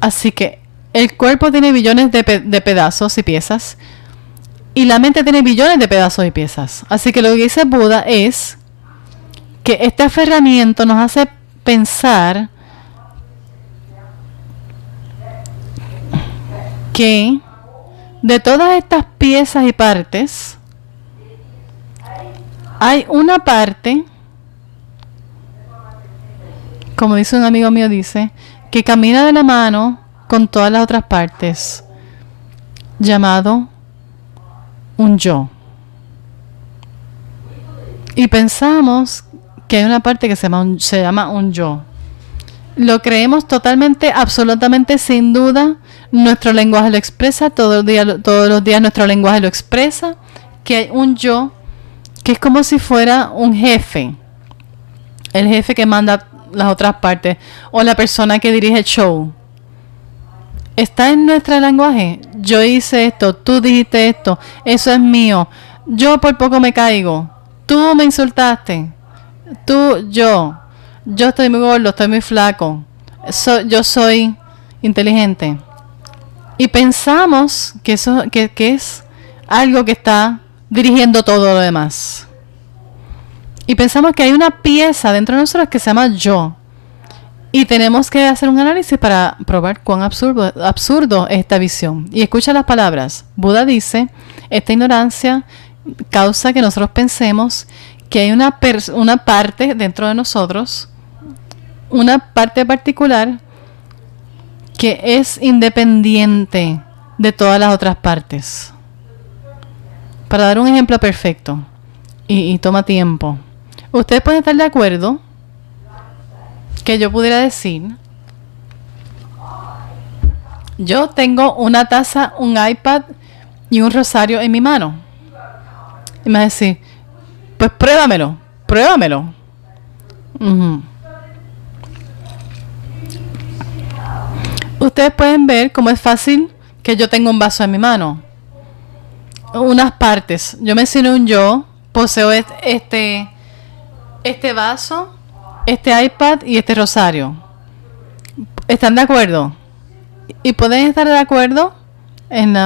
Así que el cuerpo tiene billones de pedazos y piezas, y la mente tiene billones de pedazos y piezas. Así que lo que dice Buda es que este aferramiento nos hace pensar que de todas estas piezas y partes hay una parte, como dice un amigo mío, dice, que camina de la mano con todas las otras partes, llamado un yo. Y pensamos que hay una parte que se llama un yo. Lo creemos totalmente, absolutamente, sin duda. Nuestro lenguaje lo expresa, todos los días nuestro lenguaje lo expresa, que hay un yo, que es como si fuera un jefe. El jefe que manda las otras partes, o la persona que dirige el show. Está en nuestro lenguaje. Yo hice esto, tú dijiste esto, eso es mío. Yo por poco me caigo. Tú me insultaste. Yo estoy muy gordo, estoy muy flaco. Yo soy inteligente. Y pensamos que eso que es algo que está dirigiendo todo lo demás. Y pensamos que hay una pieza dentro de nosotros que se llama yo. Y tenemos que hacer un análisis para probar cuán absurdo es esta visión. Y escucha las palabras. Buda dice, esta ignorancia causa que nosotros pensemos que hay una parte dentro de nosotros, una parte particular que es independiente de todas las otras partes. Para dar un ejemplo perfecto, y toma tiempo. Ustedes pueden estar de acuerdo que yo pudiera decir, yo tengo una taza, un iPad y un rosario en mi mano. Y me va a decir, pues pruébamelo. Uh-huh. Ustedes pueden ver cómo es fácil que yo tengo un vaso en mi mano. Unas partes. Yo mencioné un yo, poseo este vaso, este iPad y este rosario. ¿Están de acuerdo? Y pueden estar de acuerdo en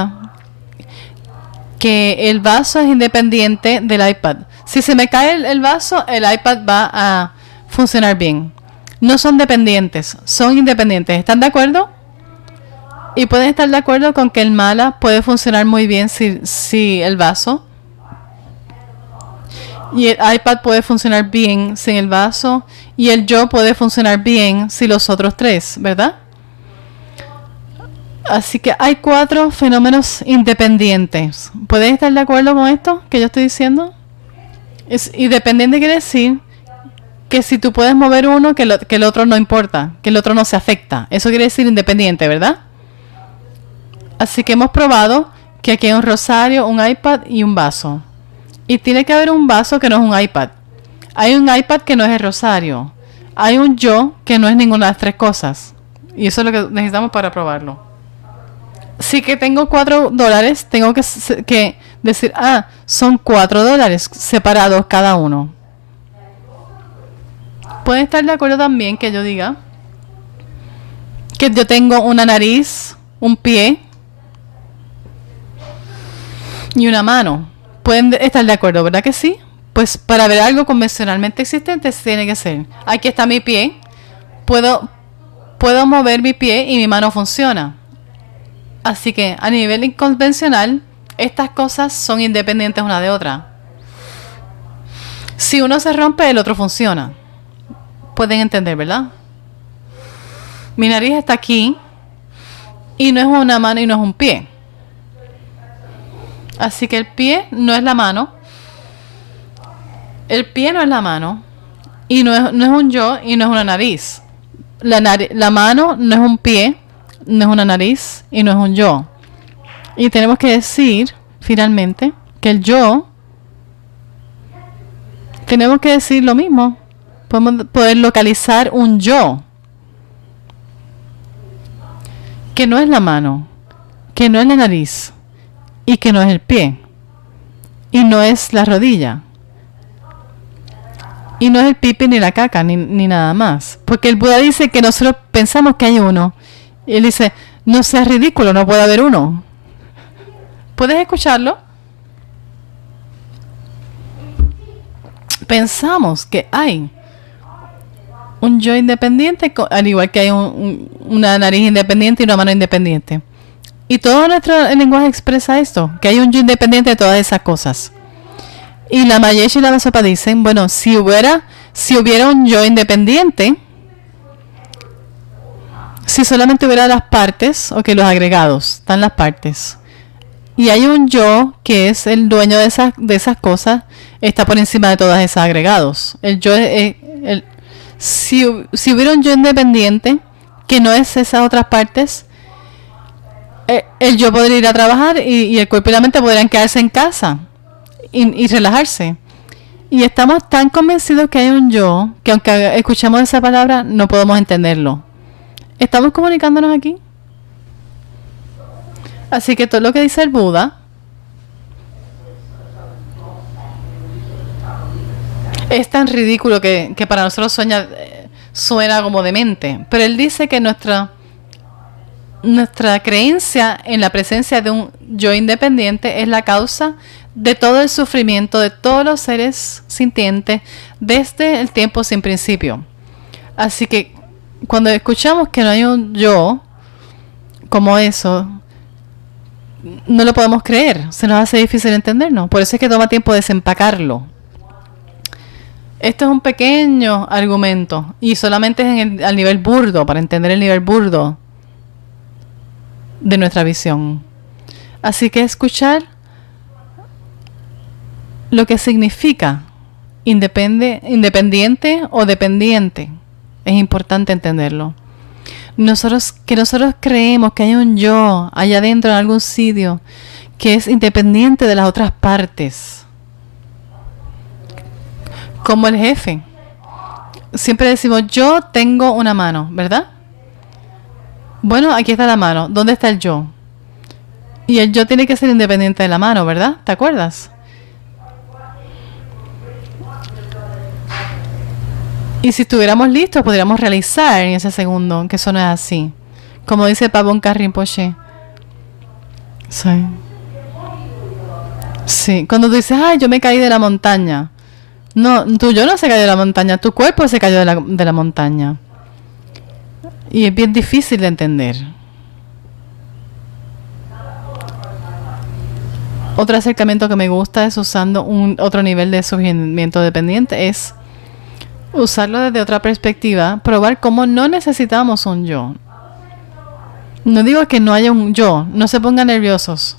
que el vaso es independiente del iPad. Si se me cae el vaso, el iPad va a funcionar bien. No son dependientes, son independientes. ¿Están de acuerdo? Y pueden estar de acuerdo con que el mala puede funcionar muy bien si el vaso. Y el iPad puede funcionar bien sin el vaso. Y el yo puede funcionar bien sin los otros tres, ¿verdad? Así que hay 4 fenómenos independientes. ¿Pueden estar de acuerdo con esto que yo estoy diciendo? Independiente quiere decir que si tú puedes mover uno, que el otro no importa, que el otro no se afecta. Eso quiere decir independiente, ¿verdad? Así que hemos probado que aquí hay un rosario, un iPad y un vaso. Y tiene que haber un vaso que no es un iPad. Hay un iPad que no es el rosario. Hay un yo que no es ninguna de las 3 cosas. Y eso es lo que necesitamos para probarlo. Si que tengo $4, tengo que decir, son $4 separados cada uno. Pueden estar de acuerdo también que yo diga que yo tengo una nariz, un pie y una mano. Pueden estar de acuerdo, ¿verdad que sí? Pues para ver algo convencionalmente existente tiene que ser. Aquí está mi pie. Puedo mover mi pie y mi mano funciona. Así que a nivel inconvencional, estas cosas son independientes una de otra. Si uno se rompe, el otro funciona. Pueden entender, ¿verdad? Mi nariz está aquí y no es una mano y no es un pie. Así que el pie no es la mano. El pie no es la mano. Y no es un yo y no es una nariz. La mano no es un pie, no es una nariz y no es un yo. Y tenemos que decir, finalmente, que el yo, tenemos que decir lo mismo. Podemos poder localizar un yo. Que no es la mano, que no es la nariz y que no es el pie. Y no es la rodilla. Y no es el pipi ni la caca, ni nada más. Porque el Buda dice que nosotros pensamos que hay uno. Y él dice, no seas ridículo, no puede haber uno. ¿Puedes escucharlo? Pensamos que hay un yo independiente, al igual que hay una nariz independiente y una mano independiente. Y todo nuestro lenguaje expresa esto, que hay un yo independiente de todas esas cosas. Y la Mayesh y la Masopa dicen, bueno, si hubiera un yo independiente, si solamente hubiera las partes, los agregados, están las partes. Y hay un yo que es el dueño de esas cosas, está por encima de todos esos agregados. El yo si hubiera un yo independiente, que no es esas otras partes, el yo podría ir a trabajar y el cuerpo y la mente podrían quedarse en casa. Y relajarse. Y estamos tan convencidos que hay un yo que aunque escuchemos esa palabra no podemos entenderlo. ¿Estamos comunicándonos aquí? Así que todo lo que dice el Buda es tan ridículo que para nosotros suena como demente. Pero él dice que nuestra creencia en la presencia de un yo independiente es la causa de todo el sufrimiento de todos los seres sintientes desde el tiempo sin principio. Así que cuando escuchamos que no hay un yo como eso, no lo podemos creer, se nos hace difícil entendernos. Por eso es que toma tiempo desempacarlo. Esto es un pequeño argumento y solamente es al nivel burdo, para entender el nivel burdo de nuestra visión. Así que escuchar lo que significa independiente o dependiente es importante entenderlo. Nosotros creemos que hay un yo allá adentro en algún sitio que es independiente de las otras partes, como el jefe. Siempre decimos, yo tengo una mano, ¿verdad? Bueno, aquí está la mano. ¿Dónde está el yo? Y el yo tiene que ser independiente de la mano, ¿verdad? ¿Te acuerdas? Y si estuviéramos listos, podríamos realizar en ese segundo que eso no es así. Como dice Pabón Rinpoche. Sí. Sí. Cuando tú dices, ay, yo me caí de la montaña. No, tu yo no se cayó de la montaña, tu cuerpo se cayó de la montaña. Y es bien difícil de entender. Otro acercamiento que me gusta es usando otro nivel de surgimiento dependiente, es usarlo desde otra perspectiva, probar cómo no necesitamos un yo. No digo que no haya un yo, no se pongan nerviosos.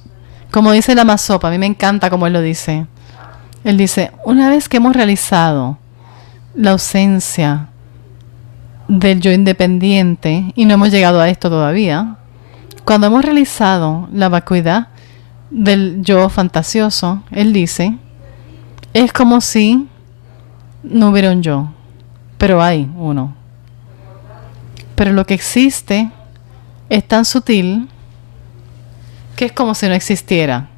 Como dice la Masopa, a mí me encanta como él lo dice. Él dice, una vez que hemos realizado la ausencia del yo independiente, y no hemos llegado a esto todavía, cuando hemos realizado la vacuidad del yo fantasioso, él dice, es como si no hubiera un yo, pero hay uno. Pero lo que existe es tan sutil que es como si no existiera.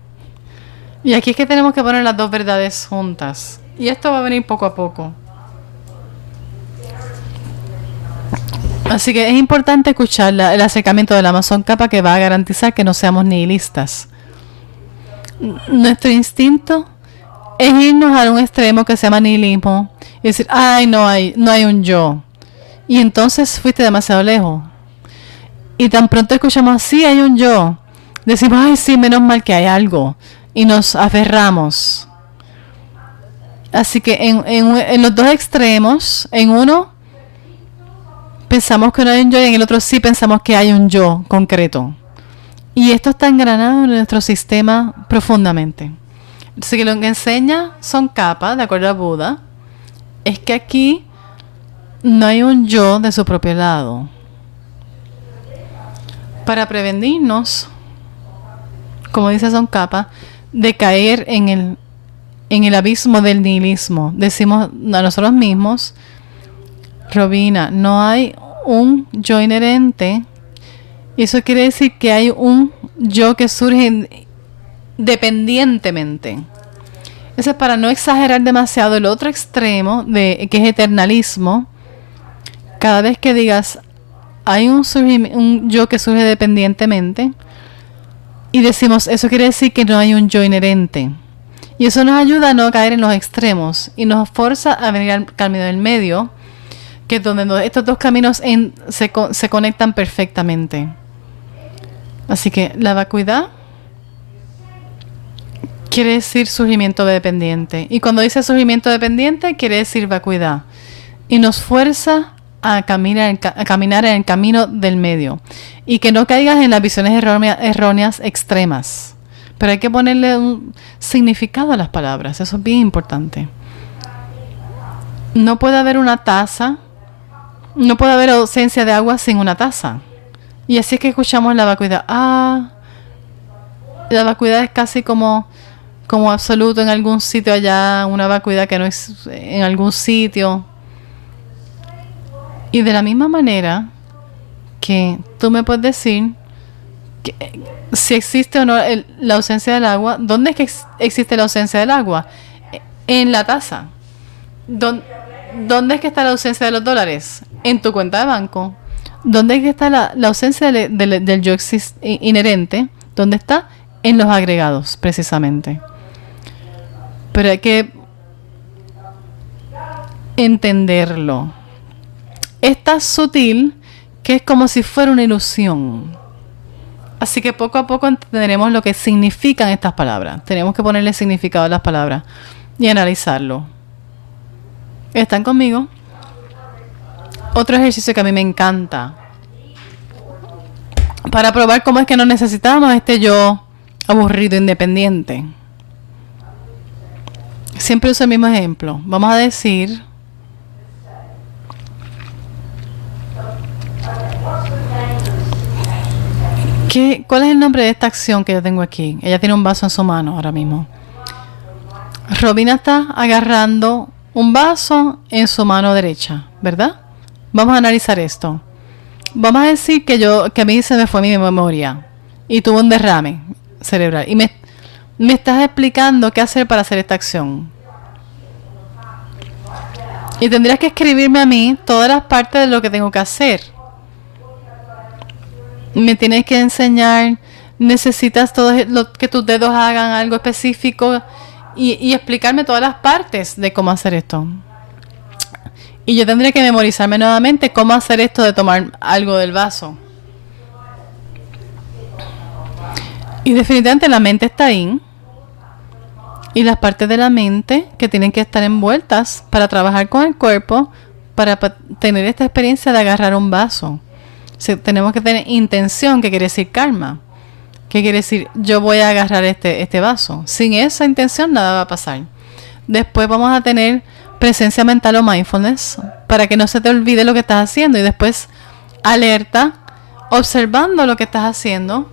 Y aquí es que tenemos que poner las dos verdades juntas. Y esto va a venir poco a poco. Así que es importante escuchar el acercamiento del Amazon Kappa, que va a garantizar que no seamos nihilistas. Nuestro instinto es irnos a un extremo que se llama nihilismo y decir, ay, no hay un yo. Y entonces fuiste demasiado lejos. Y tan pronto escuchamos, sí, hay un yo, decimos, ay, sí, menos mal que hay algo. Y nos aferramos. Así que en los dos extremos, en uno pensamos que no hay un yo y en el otro sí pensamos que hay un yo concreto. Y esto está engranado en nuestro sistema profundamente. Así que lo que enseña Son Kappa, de acuerdo a Buda, es que aquí no hay un yo de su propio lado. Para prevenirnos, como dice Son Kappa, de caer en el abismo del nihilismo. Decimos a nosotros mismos, Robina, no hay un yo inherente. Y eso quiere decir que hay un yo que surge dependientemente. Eso es para no exagerar demasiado el otro extremo, que es eternalismo. Cada vez que digas, hay un yo que surge dependientemente, y decimos, eso quiere decir que no hay un yo inherente. Y eso nos ayuda a no caer en los extremos y nos forza a venir al camino del medio, que es donde estos dos caminos se conectan perfectamente. Así que la vacuidad quiere decir surgimiento dependiente. Y cuando dice surgimiento dependiente, quiere decir vacuidad. Y nos fuerza a caminar en el camino del medio. Y que no caigas en las visiones erróneas extremas. Pero hay que ponerle un significado a las palabras. Eso es bien importante. No puede haber una taza. No puede haber ausencia de agua sin una taza. Y así es que escuchamos la vacuidad. La vacuidad es casi como absoluto en algún sitio allá, una vacuidad que no es en algún sitio. Y de la misma manera que tú me puedes decir que, si existe o no la ausencia del agua, ¿dónde es que existe la ausencia del agua? En la taza. ¿Dónde es que está la ausencia de los dólares? En tu cuenta de banco. ¿Dónde es que está la ausencia del yo inherente? ¿Dónde está? En los agregados, precisamente. Pero hay que entenderlo. Es tan sutil que es como si fuera una ilusión. Así que poco a poco entenderemos lo que significan estas palabras. Tenemos que ponerle significado a las palabras y analizarlo. ¿Están conmigo? Otro ejercicio que a mí me encanta. Para probar cómo es que no necesitamos este yo aburrido, independiente. Siempre uso el mismo ejemplo. Vamos a decir... ¿Cuál es el nombre de esta acción que yo tengo aquí? Ella tiene un vaso en su mano ahora mismo. Robina está agarrando un vaso en su mano derecha, ¿verdad? Vamos a analizar esto. Vamos a decir que a mí se me fue mi memoria y tuve un derrame cerebral. Y me estás explicando qué hacer para hacer esta acción. Y tendrías que escribirme a mí todas las partes de lo que tengo que hacer. Me tienes que enseñar, necesitas que tus dedos hagan algo específico y explicarme todas las partes de cómo hacer esto. Y yo tendría que memorizarme nuevamente cómo hacer esto de tomar algo del vaso. Y definitivamente la mente está ahí. Y las partes de la mente que tienen que estar envueltas para trabajar con el cuerpo, para tener esta experiencia de agarrar un vaso. Tenemos que tener intención, que quiere decir karma. ¿Qué quiere decir? Yo voy a agarrar este vaso. Sin esa intención nada va a pasar. Después vamos a tener presencia mental o mindfulness para que no se te olvide lo que estás haciendo. Y después alerta, observando lo que estás haciendo.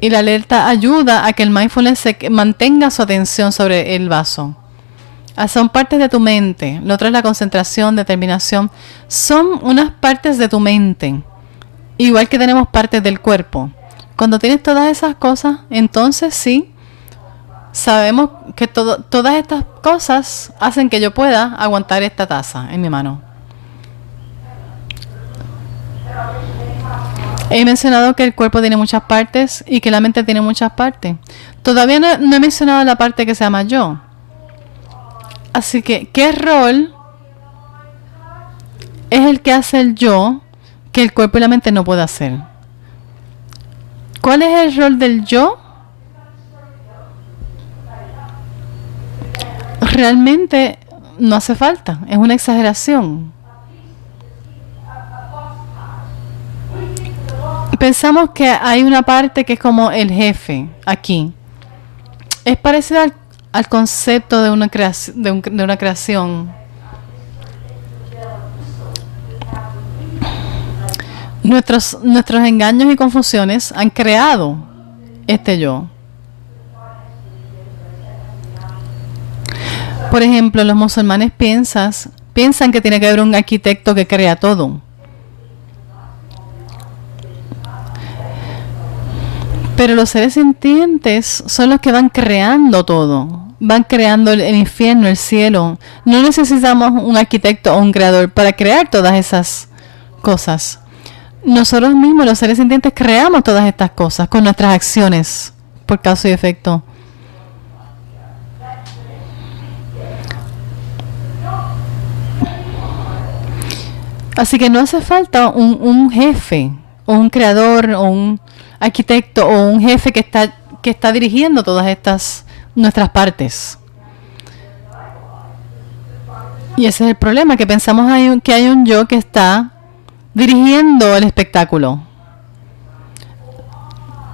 Y la alerta ayuda a que el mindfulness mantenga su atención sobre el vaso. Son partes de tu mente. Lo otro es la concentración, determinación. Son unas partes de tu mente. Igual que tenemos partes del cuerpo. Cuando tienes todas esas cosas, entonces sí, sabemos que todas estas cosas hacen que yo pueda aguantar esta taza en mi mano. He mencionado que el cuerpo tiene muchas partes y que la mente tiene muchas partes. Todavía no he mencionado la parte que se llama yo. Así que, ¿qué rol es el que hace el yo que el cuerpo y la mente no puede hacer? ¿Cuál es el rol del yo? Realmente no hace falta, es una exageración. Pensamos que hay una parte que es como el jefe aquí. Es parecida al concepto de una creación. Nuestros engaños y confusiones han creado este yo. Por ejemplo, los musulmanes piensan que tiene que haber un arquitecto que crea todo. Pero los seres sintientes son los que van creando todo. Van creando el infierno, el cielo. No necesitamos un arquitecto o un creador para crear todas esas cosas. Nosotros mismos, los seres sintientes, creamos todas estas cosas con nuestras acciones, por causa y efecto. Así que no hace falta un jefe, o un creador, o un arquitecto, o un jefe que está dirigiendo todas nuestras partes. Y ese es el problema, que pensamos que hay un yo que está dirigiendo el espectáculo.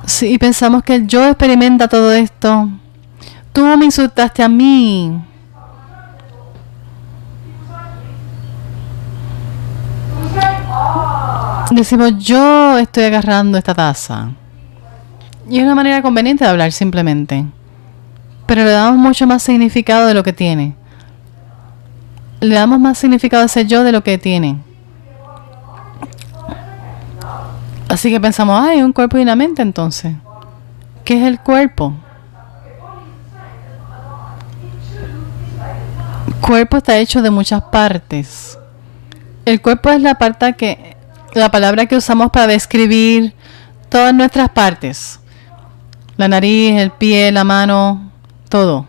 Sí, y pensamos que el yo experimenta todo esto. Tú me insultaste a mí. Decimos, yo estoy agarrando esta taza. Y es una manera conveniente de hablar simplemente. Pero le damos mucho más significado de lo que tiene. Le damos más significado a ese yo de lo que tiene. Así que pensamos, hay un cuerpo y una mente entonces. ¿Qué es el cuerpo? El cuerpo está hecho de muchas partes. El cuerpo es la parte la palabra que usamos para describir todas nuestras partes. La nariz, el pie, la mano, todo.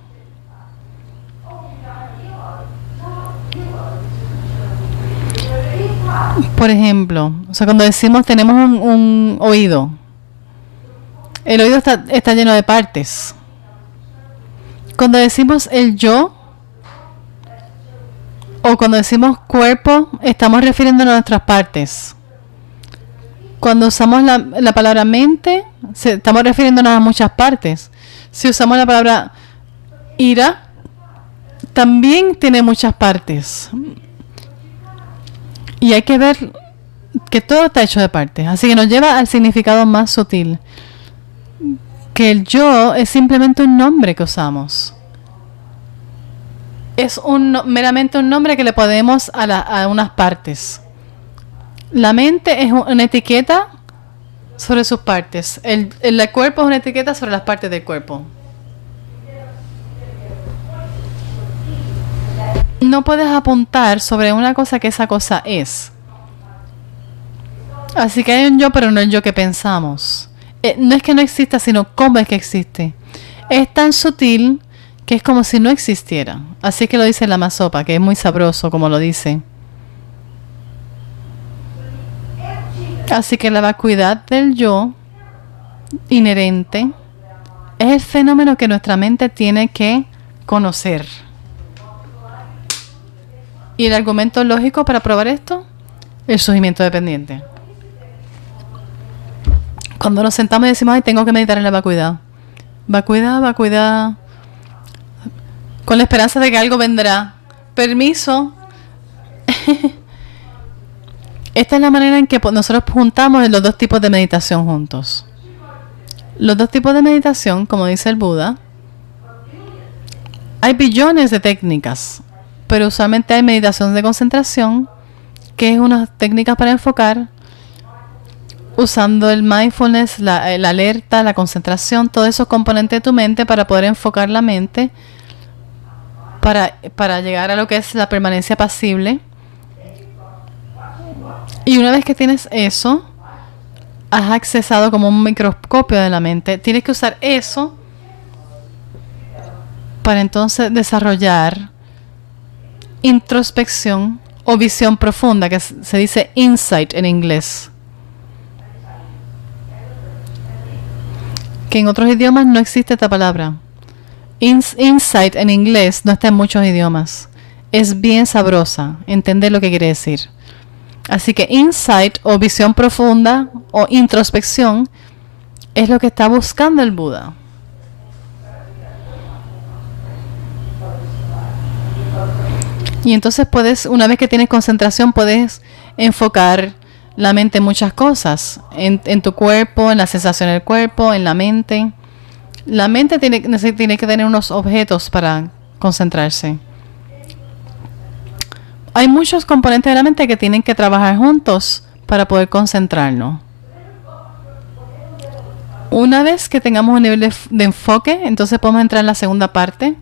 Por ejemplo, o sea, cuando decimos tenemos un oído, el oído está lleno de partes. Cuando decimos el yo, o cuando decimos cuerpo, estamos refiriéndonos a nuestras partes. Cuando usamos la palabra mente, estamos refiriéndonos a muchas partes. Si usamos la palabra ira, también tiene muchas partes. Y hay que ver que todo está hecho de partes. Así que nos lleva al significado más sutil. Que el yo es simplemente un nombre que usamos. Es meramente un nombre que le ponemos a unas partes. La mente es una etiqueta sobre sus partes. El cuerpo es una etiqueta sobre las partes del cuerpo. No puedes apuntar sobre una cosa que esa cosa es. Así que hay un yo, pero no el yo que pensamos. No es que no exista, sino cómo es que existe. Es tan sutil que es como si no existiera. Así que lo dice la Masopa, que es muy sabroso como lo dice. Así que la vacuidad del yo inherente es el fenómeno que nuestra mente tiene que conocer. ¿Y el argumento lógico para probar esto? El surgimiento dependiente. Cuando nos sentamos y decimos, ay, tengo que meditar en la vacuidad. Vacuidad, vacuidad. Con la esperanza de que algo vendrá. Permiso. Esta es la manera en que nosotros juntamos los dos tipos de meditación juntos. Los dos tipos de meditación, como dice el Buda, hay billones de técnicas, pero usualmente hay meditación de concentración, que es una técnica para enfocar, usando el mindfulness, la alerta, la concentración, todos esos componentes de tu mente para poder enfocar la mente, para llegar a lo que es la permanencia pasible. Y una vez que tienes eso, has accesado como un microscopio de la mente. Tienes que usar eso para entonces desarrollar introspección o visión profunda, que se dice insight en inglés. Que en otros idiomas no existe esta palabra. Insight en inglés no está en muchos idiomas. Es bien sabrosa entender lo que quiere decir. Así que insight o visión profunda o introspección es lo que está buscando el Buda. Y entonces una vez que tienes concentración, puedes enfocar la mente en muchas cosas. En tu cuerpo, en la sensación del cuerpo, en la mente. La mente tiene que tener unos objetos para concentrarse. Hay muchos componentes de la mente que tienen que trabajar juntos para poder concentrarnos. Una vez que tengamos un nivel de enfoque, entonces podemos entrar en la segunda parte.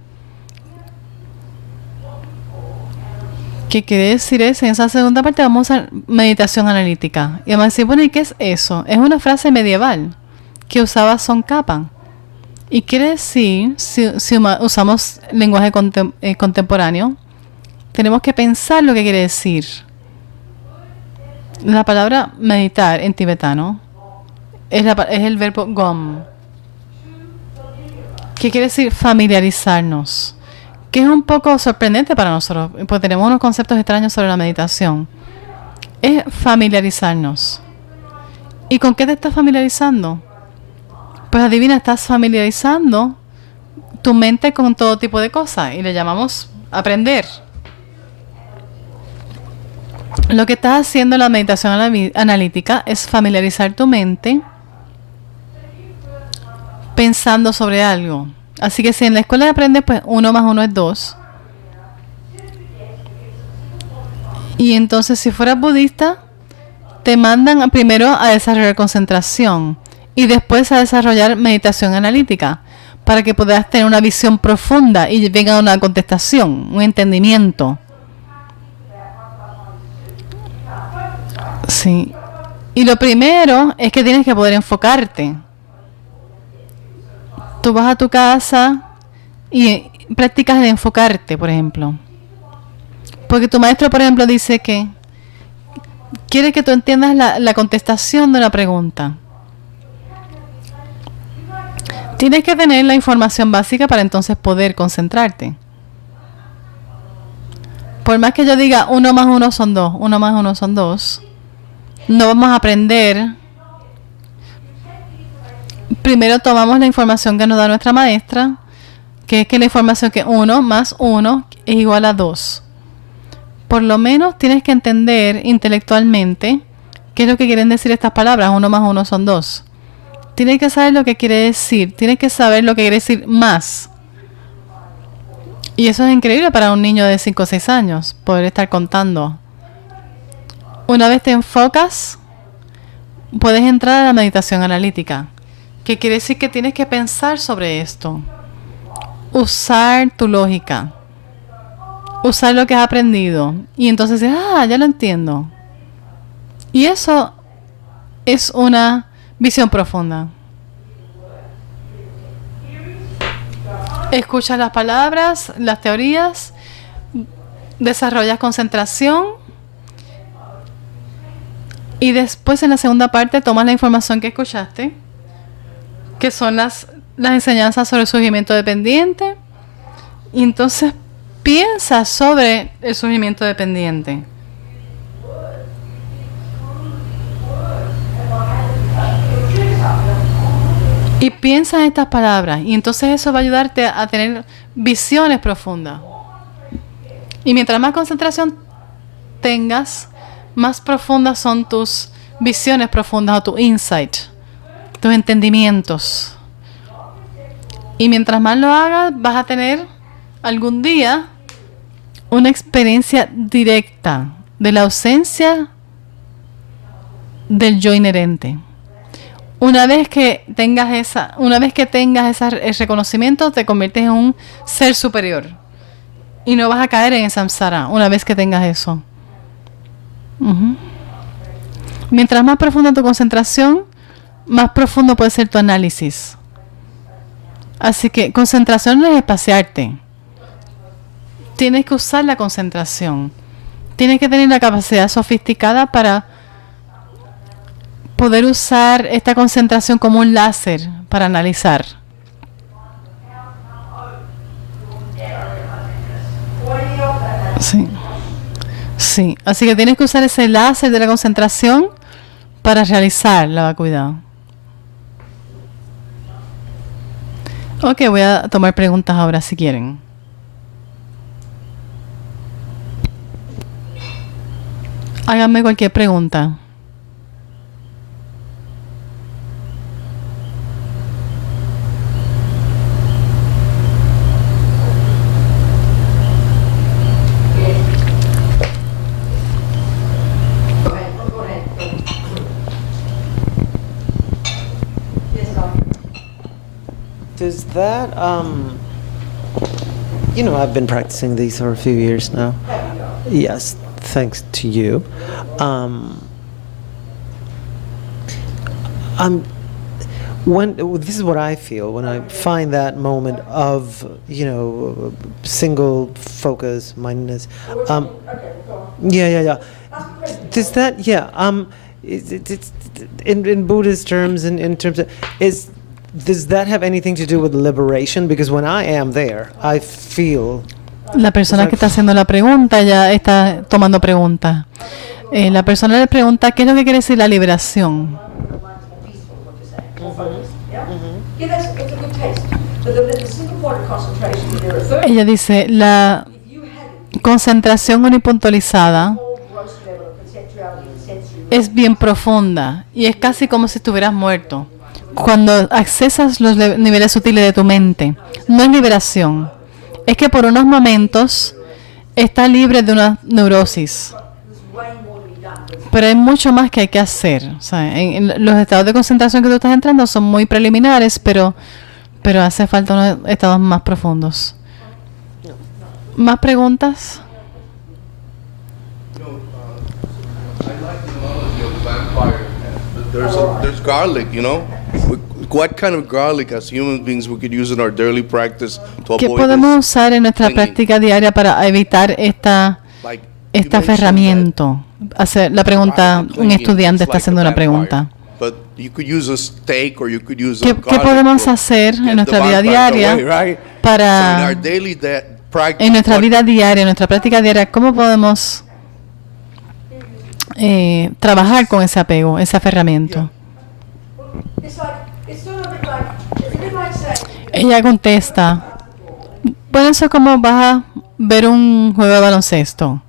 ¿Qué quiere decir eso? En esa segunda parte vamos a meditación analítica. Y vamos a decir, bueno, ¿y qué es eso? Es una frase medieval que usaba Tsongkhapa. Y quiere decir, si usamos lenguaje contemporáneo, tenemos que pensar lo que quiere decir. La palabra meditar en tibetano es el verbo gom, que quiere decir familiarizarnos, que es un poco sorprendente para nosotros, porque tenemos unos conceptos extraños sobre la meditación. Es familiarizarnos. ¿Y con qué te estás familiarizando? Pues adivina, estás familiarizando tu mente con todo tipo de cosas y le llamamos aprender. Lo que estás haciendo en la meditación analítica es familiarizar tu mente pensando sobre algo. Así que si en la escuela aprendes, pues 1 más 1 es 2. Y entonces si fueras budista, te mandan primero a desarrollar concentración y después a desarrollar meditación analítica para que puedas tener una visión profunda y venga una contestación, un entendimiento. Sí. Y lo primero es que tienes que poder enfocarte. Tú vas a tu casa y practicas de enfocarte, por ejemplo. Porque tu maestro, por ejemplo, dice que quiere que tú entiendas la contestación de una pregunta. Tienes que tener la información básica para entonces poder concentrarte. Por más que yo diga 1 más 1 son 2, 1 más 1 son 2, no vamos a aprender. Primero tomamos la información que nos da nuestra maestra, que es que la información que 1 más 1 es igual a 2. Por lo menos tienes que entender intelectualmente qué es lo que quieren decir estas palabras. 1 más 1 son 2. Tienes que saber lo que quiere decir. Tienes que saber lo que quiere decir más. Y eso es increíble para un niño de 5 o 6 años, poder estar contando. Una vez te enfocas, puedes entrar a la meditación analítica, que quiere decir que tienes que pensar sobre esto. Usar tu lógica. Usar lo que has aprendido. Y entonces dices, ya lo entiendo. Y eso es una visión profunda. Escuchas las palabras, las teorías, desarrollas concentración y después en la segunda parte tomas la información que escuchaste, que son las enseñanzas sobre el surgimiento dependiente, y entonces piensas sobre el surgimiento dependiente. Y piensa en estas palabras. Y entonces eso va a ayudarte a tener visiones profundas. Y mientras más concentración tengas, más profundas son tus visiones profundas o tu insight, tus entendimientos. Y mientras más lo hagas, vas a tener algún día una experiencia directa de la ausencia del yo inherente. Una vez que tengas ese reconocimiento, te conviertes en un ser superior. Y no vas a caer en el samsara una vez que tengas eso. Mientras más profunda tu concentración, más profundo puede ser tu análisis. Así que concentración no es espaciarte. Tienes que usar la concentración. Tienes que tener la capacidad sofisticada para poder usar esta concentración como un láser para analizar. Sí. Sí. Así que tienes que usar ese láser de la concentración para realizar la vacuidad. Ok, voy a tomar preguntas ahora si quieren. Háganme cualquier pregunta. Does that, I've been practicing these for a few years now. Yes, thanks to you. This is what I feel when I find that moment of, single focus, mindedness. Does that, it's in Buddhist terms, in terms of, does that have anything to do with liberation? Because when I am there, I feel... La persona que está haciendo la pregunta ya está tomando preguntas. La persona le pregunta qué es lo que quiere decir la liberación. Ella dice, la concentración unipuntualizada es bien profunda y es casi como si estuvieras muerto. Cuando accesas los niveles sutiles de tu mente, no es liberación, es que por unos momentos estás libre de una neurosis. Pero hay mucho más que hay que hacer. O sea, en los estados de concentración que tú estás entrando son muy preliminares, pero hace falta unos estados más profundos. ¿Más preguntas? I like the analogy of the vampire There's garlic, you know. What kind of garlic as human beings we could use in our daily practice to ¿Qué avoid podemos this? usar en nuestra clinging? práctica diaria para evitar Like, you este mentioned aferramiento? Hacer la that pregunta, garlic un clinging estudiante is está like haciendo a una vampire, pregunta. But you could use a steak or you could use a ¿Qué garlic podemos to hacer en get nuestra the vida vampires diaria away, right? para- So in our daily practice, En nuestra what- vida diaria, en nuestra práctica diaria, ¿cómo podemos trabajar con ese apego, ese aferramiento? Ella contesta, bueno, eso es como vas a ver un juego de baloncesto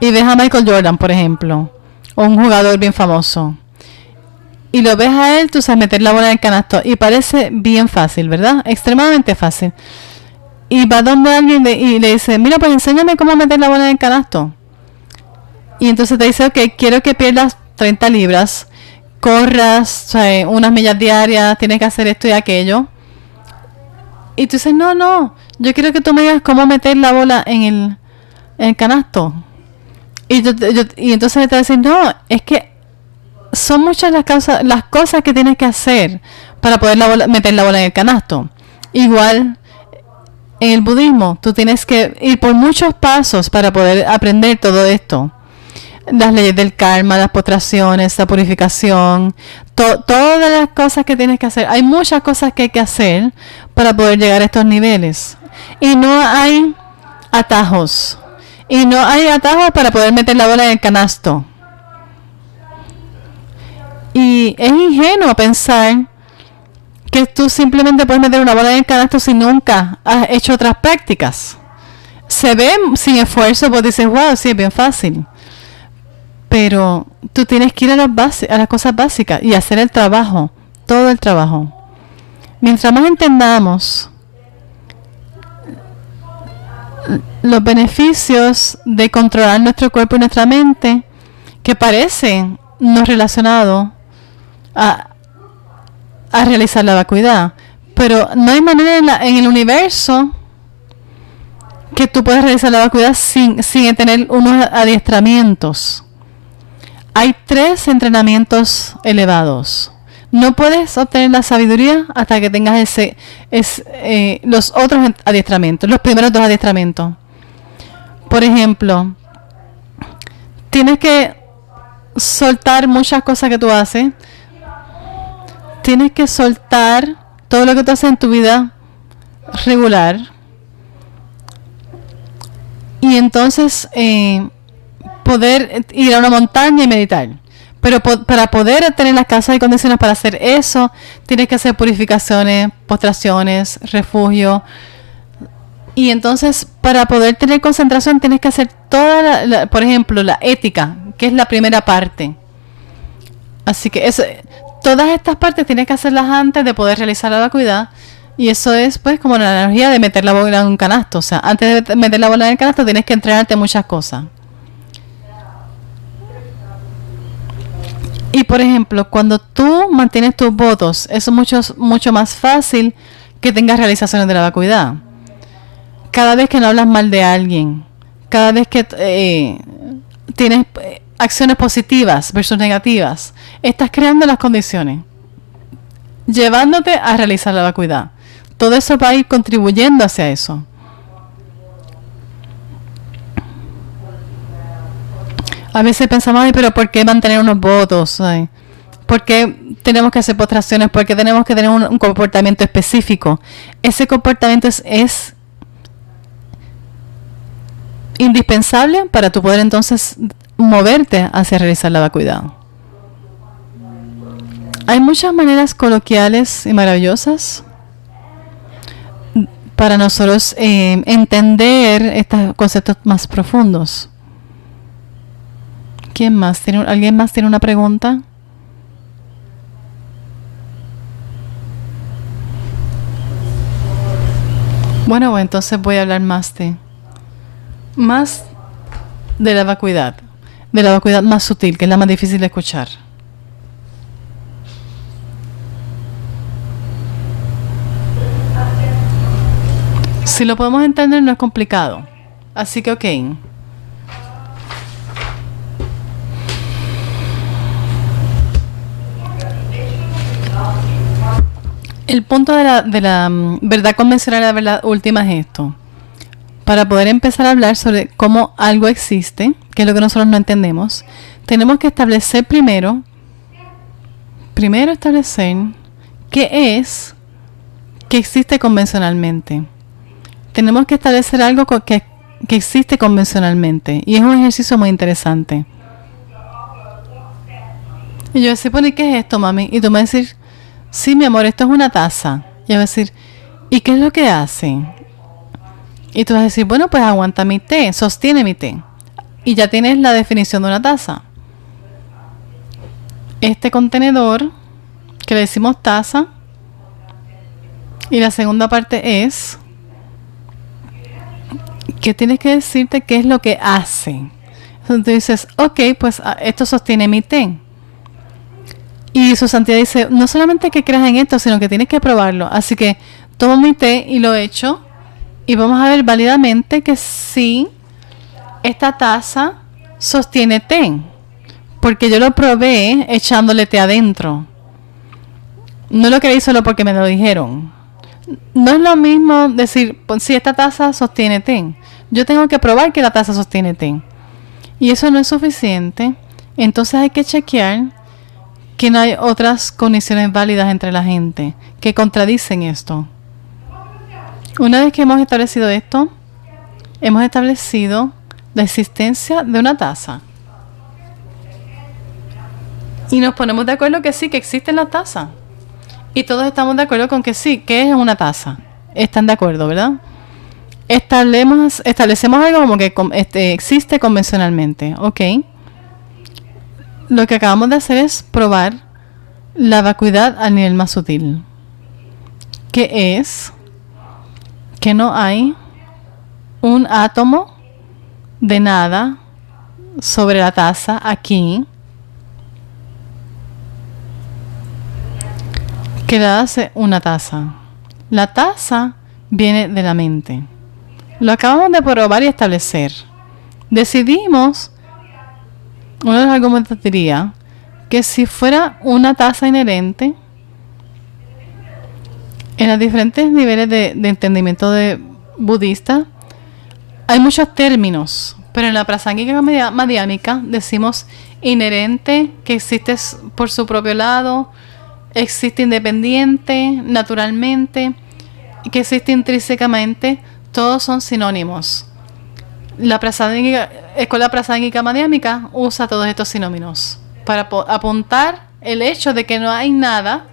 y ves a Michael Jordan, por ejemplo, o un jugador bien famoso, y lo ves a él, tú sabes meter la bola en el canasto y parece bien fácil, ¿verdad? Extremadamente fácil. Y va donde alguien y le dice, mira, pues enséñame cómo meter la bola en el canasto. Y entonces te dice, ok, quiero que pierdas 30 libras, corras, o sea, unas millas diarias, tienes que hacer esto y aquello. Y tú dices, no, yo quiero que tú me digas cómo meter la bola en el canasto. Y entonces te va a decir, no, es que son muchas las cosas que tienes que hacer para poder meter la bola en el canasto. Igual, en el budismo, tú tienes que ir por muchos pasos para poder aprender todo esto. Las leyes del karma, las postraciones, la purificación, todas las cosas que tienes que hacer. Hay muchas cosas que hay que hacer para poder llegar a estos niveles. Y no hay atajos. Y no hay atajos para poder meter la bola en el canasto. Y es ingenuo pensar que tú simplemente puedes meter una bola en el canasto si nunca has hecho otras prácticas. Se ve sin esfuerzo, pues dices, wow, sí, es bien fácil. Pero tú tienes que ir a las cosas básicas y hacer el trabajo, todo el trabajo. Mientras más entendamos los beneficios de controlar nuestro cuerpo y nuestra mente, que parecen no relacionados a realizar la vacuidad, pero no hay manera en el universo que tú puedas realizar la vacuidad sin tener unos adiestramientos. Hay 3 entrenamientos elevados. No puedes obtener la sabiduría hasta que tengas los otros adiestramientos, los primeros 2 adiestramientos. Por ejemplo, tienes que soltar muchas cosas que tú haces. Tienes que soltar todo lo que tú haces en tu vida regular. Y entonces poder ir a una montaña y meditar. Pero para poder tener las casas y condiciones para hacer eso, tienes que hacer purificaciones, postraciones, refugio. Y entonces, para poder tener concentración, tienes que hacer por ejemplo, la ética, que es la primera parte. Así que todas estas partes tienes que hacerlas antes de poder realizar la vacuidad. Y eso es, pues, como la analogía de meter la bola en un canasto. O sea, antes de meter la bola en el canasto, tienes que entrenarte muchas cosas. Y por ejemplo, cuando tú mantienes tus votos, eso es mucho más fácil que tengas realizaciones de la vacuidad. Cada vez que no hablas mal de alguien, cada vez que tienes acciones positivas versus negativas, estás creando las condiciones, llevándote a realizar la vacuidad. Todo eso va a ir contribuyendo hacia eso. A veces pensamos, ay, pero ¿por qué mantener unos votos? Ay, ¿por qué tenemos que hacer postraciones? ¿Por qué tenemos que tener un comportamiento específico? Ese comportamiento es indispensable para tu poder entonces moverte hacia realizar la vacuidad. Hay muchas maneras coloquiales y maravillosas para nosotros entender estos conceptos más profundos. ¿Alguien más tiene una pregunta? Bueno, entonces voy a hablar más de la vacuidad más sutil, que es la más difícil de escuchar. Si lo podemos entender, no es complicado. Así que, ok. El punto de la verdad convencional y la verdad última es esto. Para poder empezar a hablar sobre cómo algo existe, que es lo que nosotros no entendemos, tenemos que establecer primero establecer qué es que existe convencionalmente. Tenemos que establecer algo que existe convencionalmente. Y es un ejercicio muy interesante. Y yo voy a decir, bueno, ¿y qué es esto, mami? Y tú me vas a decir, sí, mi amor, esto es una taza. Y yo voy a decir, ¿y qué es lo que hace? Y tú vas a decir, bueno, pues aguanta mi té, sostiene mi té. Y ya tienes la definición de una taza. Este contenedor, que le decimos taza, y la segunda parte es que tienes que decirte qué es lo que hace. Entonces tú dices, ok, pues esto sostiene mi té. Y su santidad dice, no solamente que creas en esto, sino que tienes que probarlo. Así que tomo mi té y lo echo. Y vamos a ver válidamente que sí, esta taza sostiene té. Porque yo lo probé echándole té adentro. No lo creí solo porque me lo dijeron. No es lo mismo decir, pues sí, esta taza sostiene té. Yo tengo que probar que la taza sostiene té. Y eso no es suficiente. Entonces hay que chequear que no hay otras condiciones válidas entre la gente que contradicen esto. Una vez que hemos establecido esto, hemos establecido la existencia de una taza. Y nos ponemos de acuerdo que sí, que existe la taza. Y todos estamos de acuerdo con que sí, que es una taza. Están de acuerdo, ¿verdad? Establecemos algo como que existe convencionalmente, ¿ok? Lo que acabamos de hacer es probar la vacuidad a nivel más sutil. Que es que no hay un átomo de nada sobre la taza aquí que la hace una taza. La taza viene de la mente. Lo acabamos de probar y establecer. Decidimos, uno de los argumentos diría, que si fuera una taza inherente, en los diferentes niveles de entendimiento de budista, hay muchos términos, pero en la prasángika madhyamika decimos inherente, que existe por su propio lado, existe independiente, naturalmente, que existe intrínsecamente. Todos son sinónimos. La escuela prasángika madhyamika usa todos estos sinónimos para apuntar el hecho de que no hay nada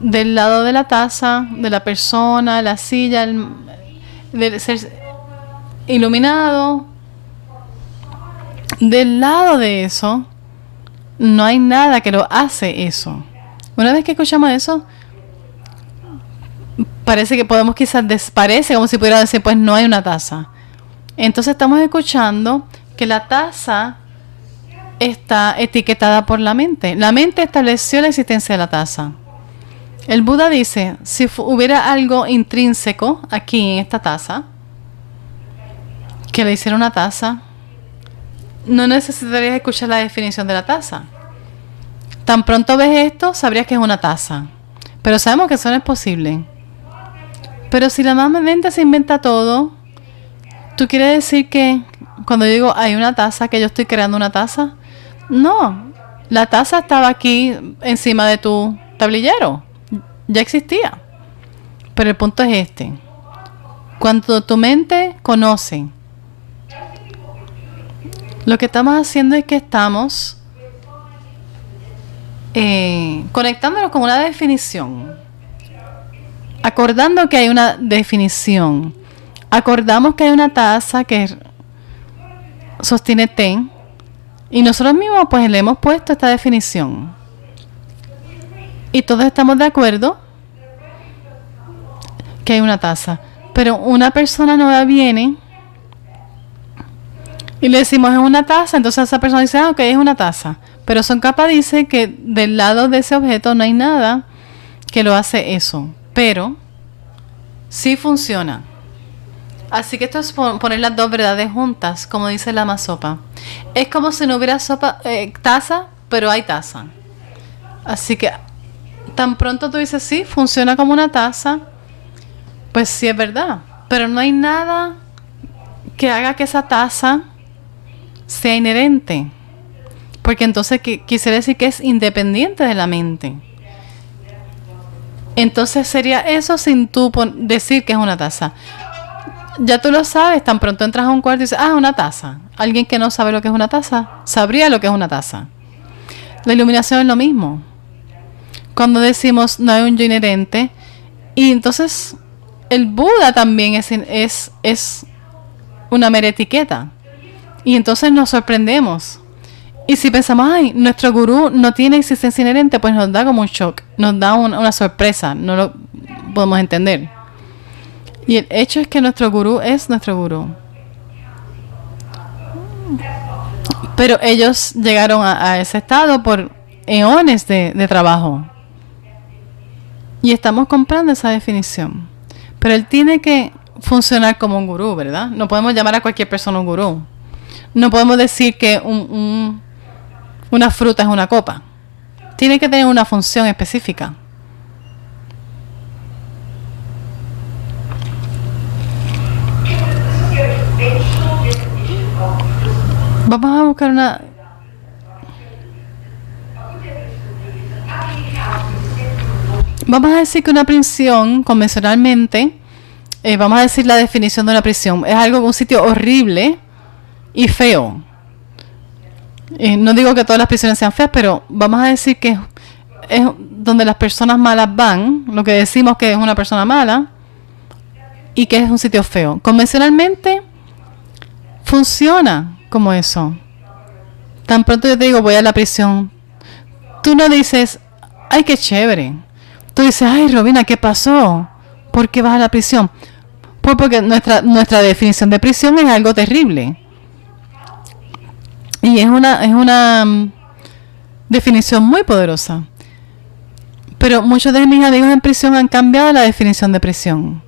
del lado de la taza, de la persona, la silla, del ser iluminado. Del lado de eso, no hay nada que lo hace eso. Una vez que escuchamos eso, parece que podemos quizás parece como si pudiera decir, pues no hay una taza. Entonces estamos escuchando que la taza está etiquetada por la mente. La mente estableció la existencia de la taza. El Buda dice, si hubiera algo intrínseco aquí en esta taza, que le hiciera una taza, no necesitarías escuchar la definición de la taza. Tan pronto ves esto, sabrías que es una taza. Pero sabemos que eso no es posible. Pero si la mente se inventa todo, ¿tú quieres decir que cuando yo digo hay una taza, que yo estoy creando una taza? No, la taza estaba aquí encima de tu tablillero. Ya existía. Pero el punto es este. Cuando tu mente conoce, lo que estamos haciendo es que estamos conectándonos con una definición. Acordando que hay una definición. Acordamos que hay una taza que sostiene té. Y nosotros mismos pues le hemos puesto esta definición. Y todos estamos de acuerdo que hay una taza. Pero una persona nueva viene y le decimos es una taza. Entonces esa persona dice, ok, es una taza. Pero Tsongkhapa dice que del lado de ese objeto no hay nada que lo hace eso. Pero sí funciona. Así que esto es poner las dos verdades juntas, como dice Lama Zopa. Es como si no hubiera taza, pero hay taza. Así que tan pronto tú dices, sí, funciona como una taza, pues sí es verdad. Pero no hay nada que haga que esa taza sea inherente. Porque entonces quisiera decir que es independiente de la mente. Entonces sería eso sin tú decir que es una taza. Ya tú lo sabes, tan pronto entras a un cuarto y dices, ah, una taza. Alguien que no sabe lo que es una taza, sabría lo que es una taza. La iluminación es lo mismo. Cuando decimos no hay un yo inherente, y entonces el Buda también es una mera etiqueta. Y entonces nos sorprendemos. Y si pensamos, ay, nuestro gurú no tiene existencia inherente, pues nos da como un shock, nos da una sorpresa, no lo podemos entender. Y el hecho es que nuestro gurú es nuestro gurú. Pero ellos llegaron a ese estado por eones de trabajo. Y estamos comprando esa definición. Pero él tiene que funcionar como un gurú, ¿verdad? No podemos llamar a cualquier persona un gurú. No podemos decir que una fruta es una copa. Tiene que tener una función específica. Vamos a buscar una... Vamos a decir que una prisión, convencionalmente, vamos a decir la definición de una prisión, es algo, un sitio horrible y feo. No digo que todas las prisiones sean feas, pero vamos a decir que es donde las personas malas van, lo que decimos que es una persona mala, y que es un sitio feo. Convencionalmente funciona como eso. Tan pronto yo te digo voy a la prisión, tú no dices, ay, qué chévere. Tú dices, ay, Robina, ¿qué pasó? ¿Por qué vas a la prisión? Pues porque nuestra definición de prisión es algo terrible. Y es una definición muy poderosa. Pero muchos de mis amigos en prisión han cambiado la definición de prisión.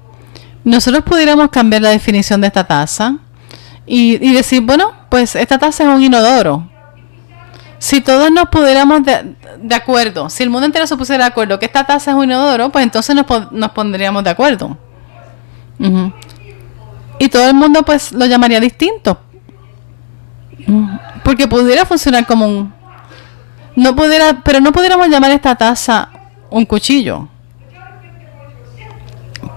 Nosotros pudiéramos cambiar la definición de esta taza y decir, bueno, pues esta taza es un inodoro. Si todos nos pudiéramos de acuerdo, si el mundo entero se pusiera de acuerdo que esta taza es un inodoro, pues entonces nos pondríamos de acuerdo. Uh-huh. Y todo el mundo pues lo llamaría distinto. Porque pudiera funcionar como un... pero no pudiéramos llamar esta taza un cuchillo.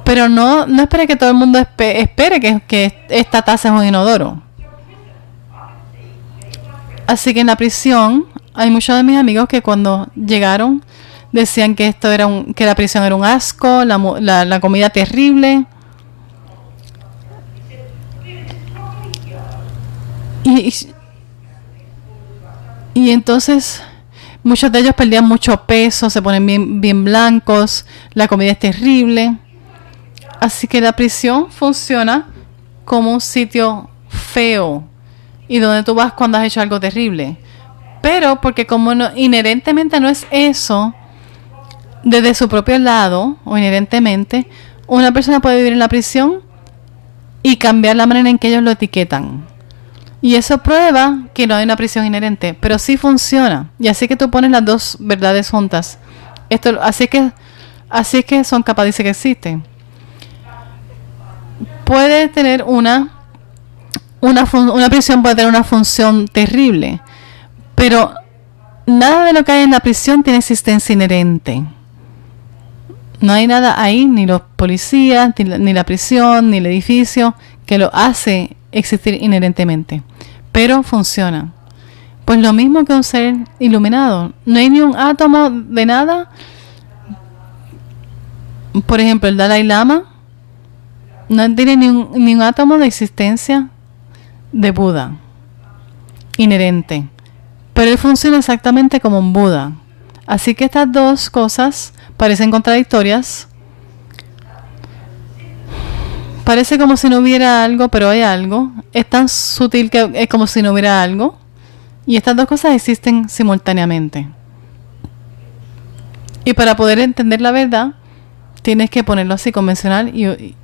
Pero no espere que todo el mundo espere que esta taza es un inodoro. Así que en la prisión hay muchos de mis amigos que cuando llegaron decían que esto era que la prisión era un asco, la comida terrible. Y entonces muchos de ellos perdían mucho peso, se ponen bien blancos, la comida es terrible. Así que la prisión funciona como un sitio feo y donde tú vas cuando has hecho algo terrible. Pero porque como inherentemente no es eso, desde su propio lado, o inherentemente, una persona puede vivir en la prisión y cambiar la manera en que ellos lo etiquetan. Y eso prueba que no hay una prisión inherente, pero sí funciona. Y así que tú pones las dos verdades juntas. Así es que son capaces de decir que existen. Puede tener una prisión puede tener una función terrible, pero nada de lo que hay en la prisión tiene existencia inherente. No hay nada ahí, ni los policías, ni la prisión, ni el edificio, que lo hace existir inherentemente. Pero funciona. Pues lo mismo que un ser iluminado. No hay ni un átomo de nada. Por ejemplo, el Dalai Lama no tiene ni un átomo de existencia de Buda inherente, pero él funciona exactamente como un Buda. Así que estas dos cosas parecen contradictorias. Parece como si no hubiera algo, pero hay algo. Es tan sutil que es como si no hubiera algo. Y estas dos cosas existen simultáneamente. Y para poder entender la verdad, tienes que ponerlo así, convencional y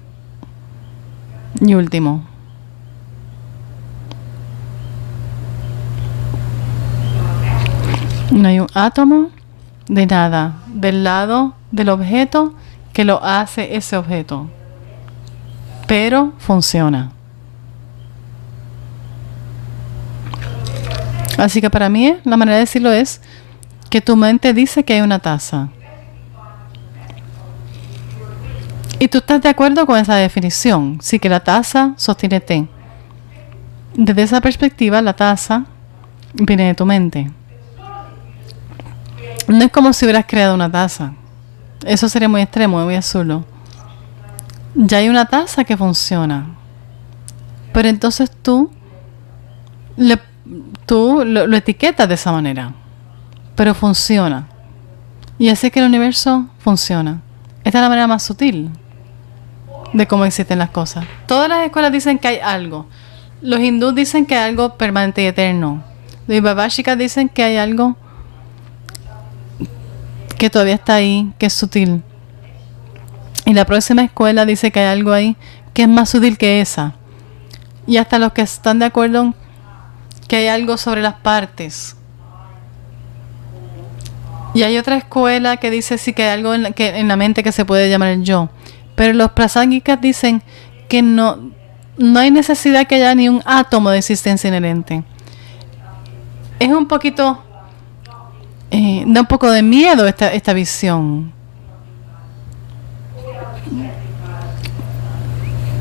último. No hay un átomo de nada, del lado del objeto que lo hace ese objeto. Pero funciona. Así que para mí la manera de decirlo es que tu mente dice que hay una taza. Y tú estás de acuerdo con esa definición. Sí, que la taza sostiene té. Desde esa perspectiva, la taza viene de tu mente. No es como si hubieras creado una taza. Eso sería muy extremo, muy absurdo. Ya hay una taza que funciona. Pero entonces tú lo etiquetas de esa manera. Pero funciona. Y así que el universo funciona. Esta es la manera más sutil de cómo existen las cosas. Todas las escuelas dicen que hay algo. Los hindúes dicen que hay algo permanente y eterno. Los babásicas dicen que hay algo que todavía está ahí, que es sutil. Y la próxima escuela dice que hay algo ahí que es más sutil que esa. Y hasta los que están de acuerdo que hay algo sobre las partes. Y hay otra escuela que dice sí que hay algo en la mente que se puede llamar el yo. Pero los prasangikas dicen que no hay necesidad que haya ni un átomo de existencia inherente. Es un poquito... da un poco de miedo esta visión.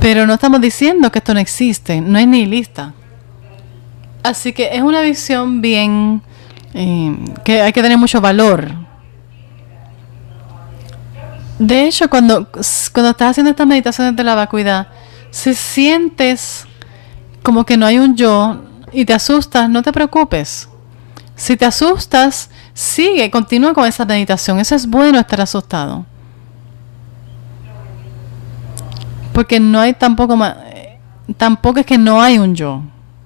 Pero no estamos diciendo que esto no existe. No es nihilista. Así que es una visión bien... que hay que tener mucho valor. De hecho, cuando estás haciendo estas meditaciones de la vacuidad, si sientes como que no hay un yo y te asustas, no te preocupes. Si te asustas, continúa con esa meditación. Eso es bueno, estar asustado. Porque no hay tampoco es que no hay un yo.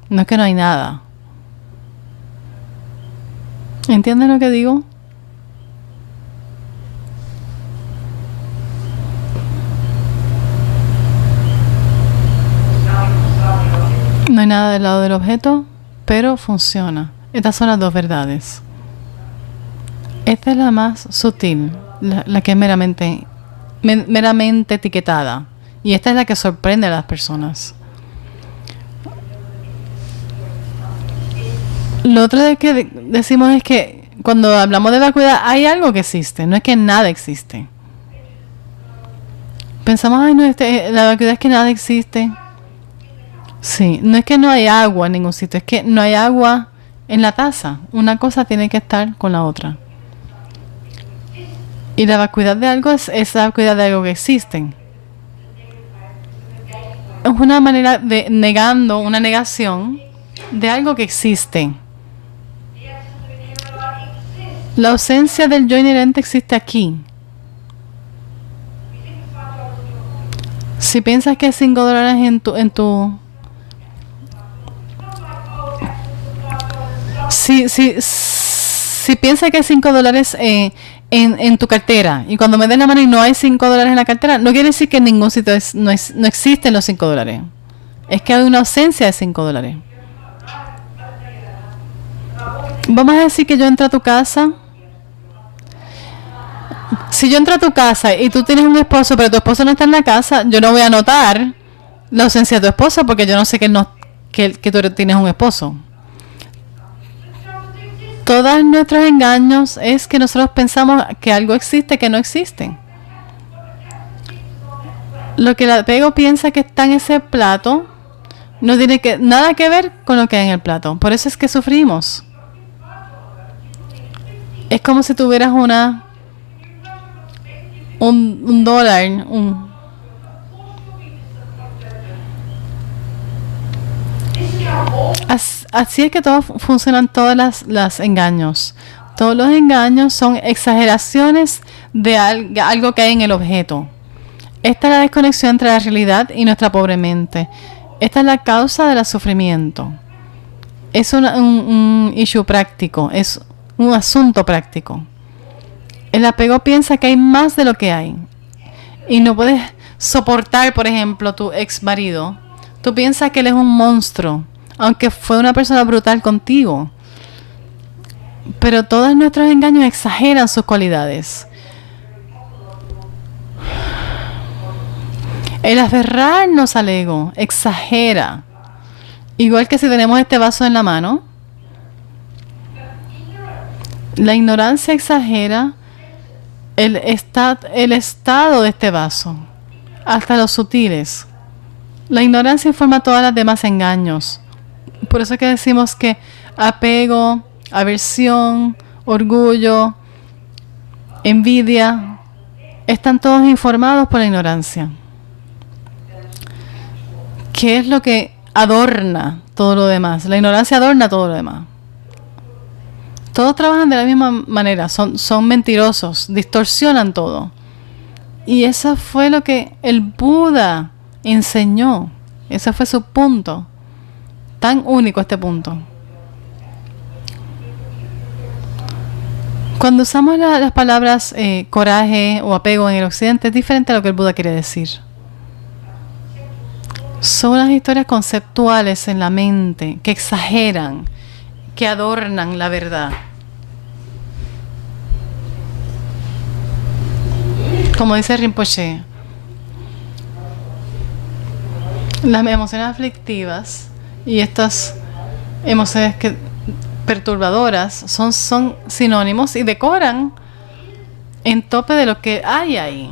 No es que no hay nada. ¿Entiendes lo que digo? No hay nada del lado del objeto, pero funciona. Estas son las dos verdades. Esta es la más sutil, la que es meramente etiquetada. Y esta es la que sorprende a las personas. Lo otro que decimos es que cuando hablamos de vacuidad hay algo que existe, no es que nada existe. Pensamos, la vacuidad es que nada existe. Sí, no es que no hay agua en ningún sitio, es que no hay agua en la taza. Una cosa tiene que estar con la otra. Y la vacuidad de algo es la vacuidad de algo que existe. Es una manera de una negación de algo que existe. La ausencia del yo inherente existe aquí. Si piensas que $5 en tu si piensas que hay $5 en tu cartera y cuando me den la mano y no hay $5 en la cartera, no quiere decir que en ningún sitio no existen los $5. Es que hay una ausencia de $5. Vamos a decir que yo entro a tu casa. Si yo entro a tu casa y tú tienes un esposo, pero tu esposo no está en la casa, yo no voy a notar la ausencia de tu esposo porque yo no sé que tú tienes un esposo. Todos nuestros engaños es que nosotros pensamos que algo existe que no existe. Lo que el apego piensa que está en ese plato no tiene nada que ver con lo que hay en el plato. Por eso es que sufrimos. Es como si tuvieras un dólar, Así es que funcionan todos los engaños. Todos los engaños son exageraciones de algo que hay en el objeto. Esta es la desconexión entre la realidad y nuestra pobre mente. Esta es la causa del sufrimiento. Es un issue práctico, es un asunto práctico. El apego piensa que hay más de lo que hay. Y no puedes soportar, por ejemplo, tu ex marido. Tú piensas que él es un monstruo, aunque fue una persona brutal contigo. Pero todos nuestros engaños exageran sus cualidades. El aferrarnos al ego exagera. Igual que si tenemos este vaso en la mano, la ignorancia exagera el estado de este vaso, hasta los sutiles. La ignorancia informa todas las demás engaños. Por eso es que decimos que apego, aversión, orgullo, envidia, están todos informados por la ignorancia. ¿Qué es lo que adorna todo lo demás? La ignorancia adorna todo lo demás. Todos trabajan de la misma manera, son mentirosos, distorsionan todo. Y eso fue lo que el Buda enseñó. Ese fue su punto. Tan único este punto. Cuando usamos las palabras coraje o apego en el occidente, es diferente a lo que el Buda quiere decir. Son unas historias conceptuales en la mente que exageran, que adornan la verdad. Como dice Rinpoche, las emociones aflictivas y estas emociones perturbadoras son sinónimos y decoran en tope de lo que hay ahí.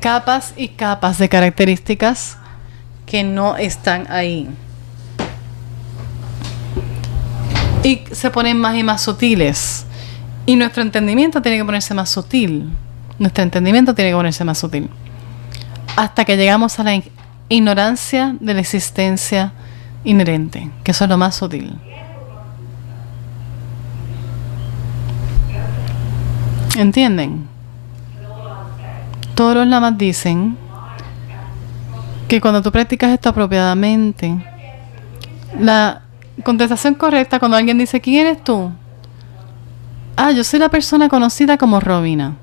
Capas y capas de características que no están ahí. Y se ponen más y más sutiles. Y nuestro entendimiento tiene que ponerse más sutil. Nuestro entendimiento tiene que ponerse más sutil. Hasta que llegamos a la ignorancia de la existencia inherente, que eso es lo más sutil. ¿Entienden? Todos los lamas dicen que cuando tú practicas esto apropiadamente, la contestación correcta cuando alguien dice ¿quién eres tú? Yo soy la persona conocida como Robina.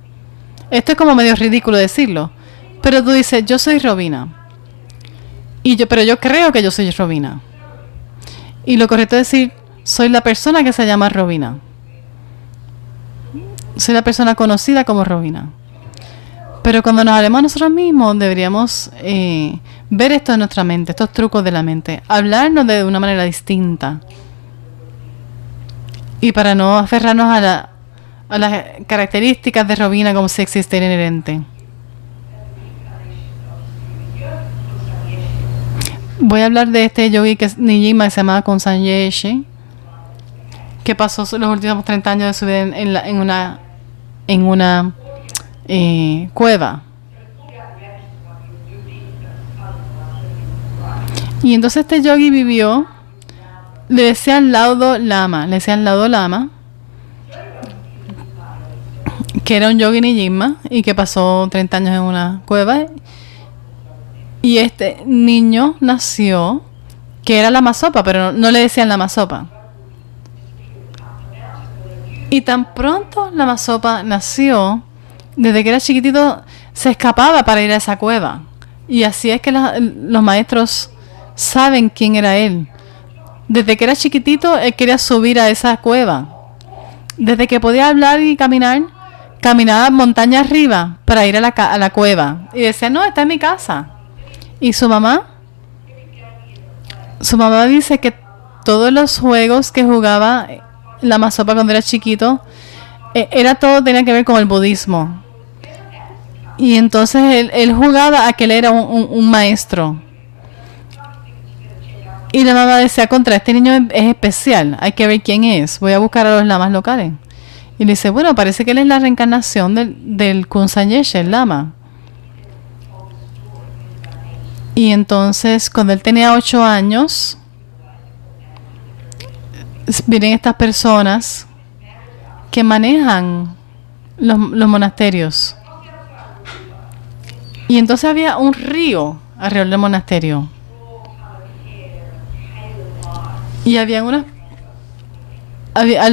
Esto es como medio ridículo decirlo, pero tú dices yo soy Robina. Pero yo creo que yo soy Robina. Y lo correcto es decir soy la persona que se llama Robina. Soy la persona conocida como Robina. Pero cuando nos hablemos a nosotros mismos, deberíamos ver esto en nuestra mente, estos trucos de la mente, hablarnos de una manera distinta. Y para no aferrarnos a las características de Robina como si existiera inherente. Voy a hablar de este yogi que es Nijima, que se llamaba Kunshan Yeshe, que pasó los últimos 30 años de su vida en una cueva. Y entonces este yogi vivió, le decían Laudo Lama, que era un yogi Nijima y que pasó 30 años en una cueva. Y este niño nació, que era la masopa, pero no le decían la masopa. Y tan pronto la masopa nació, desde que era chiquitito se escapaba para ir a esa cueva. Y así es que los maestros saben quién era él. Desde que era chiquitito él quería subir a esa cueva. Desde que podía hablar y caminar, caminaba montaña arriba para ir a la cueva. Y decía, no, está en mi casa. Y su mamá dice que todos los juegos que jugaba la masopa cuando era chiquito, tenía que ver con el budismo. Y entonces él jugaba a que él era un maestro. Y la mamá decía, contra este niño es especial, hay que ver quién es, voy a buscar a los lamas locales. Y le dice, bueno, parece que él es la reencarnación del Kunshan Yeshe, el lama. Y entonces, cuando él tenía 8 años, vienen estas personas que manejan los monasterios. Y entonces había un río alrededor del monasterio. Y al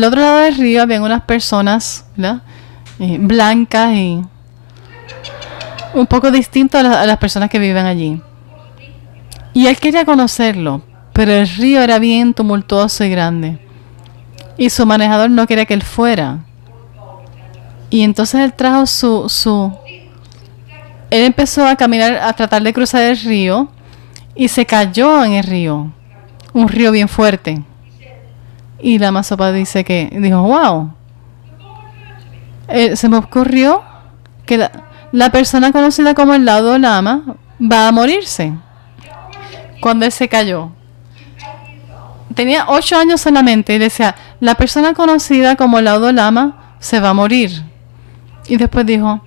otro lado del río habían unas personas, ¿verdad? Blancas y un poco distintas a las personas que viven allí. Y él quería conocerlo, pero el río era bien tumultuoso y grande. y su manejador no quería que él fuera. Y entonces él trajo él empezó a caminar, a tratar de cruzar el río y se cayó en el río, un río bien fuerte. Y la Masopa dijo, wow, se me ocurrió que la persona conocida como el Laudo Lama va a morirse. Cuando él se cayó, tenía 8 años solamente y decía, la persona conocida como el Laudo Lama se va a morir. Y después dijo,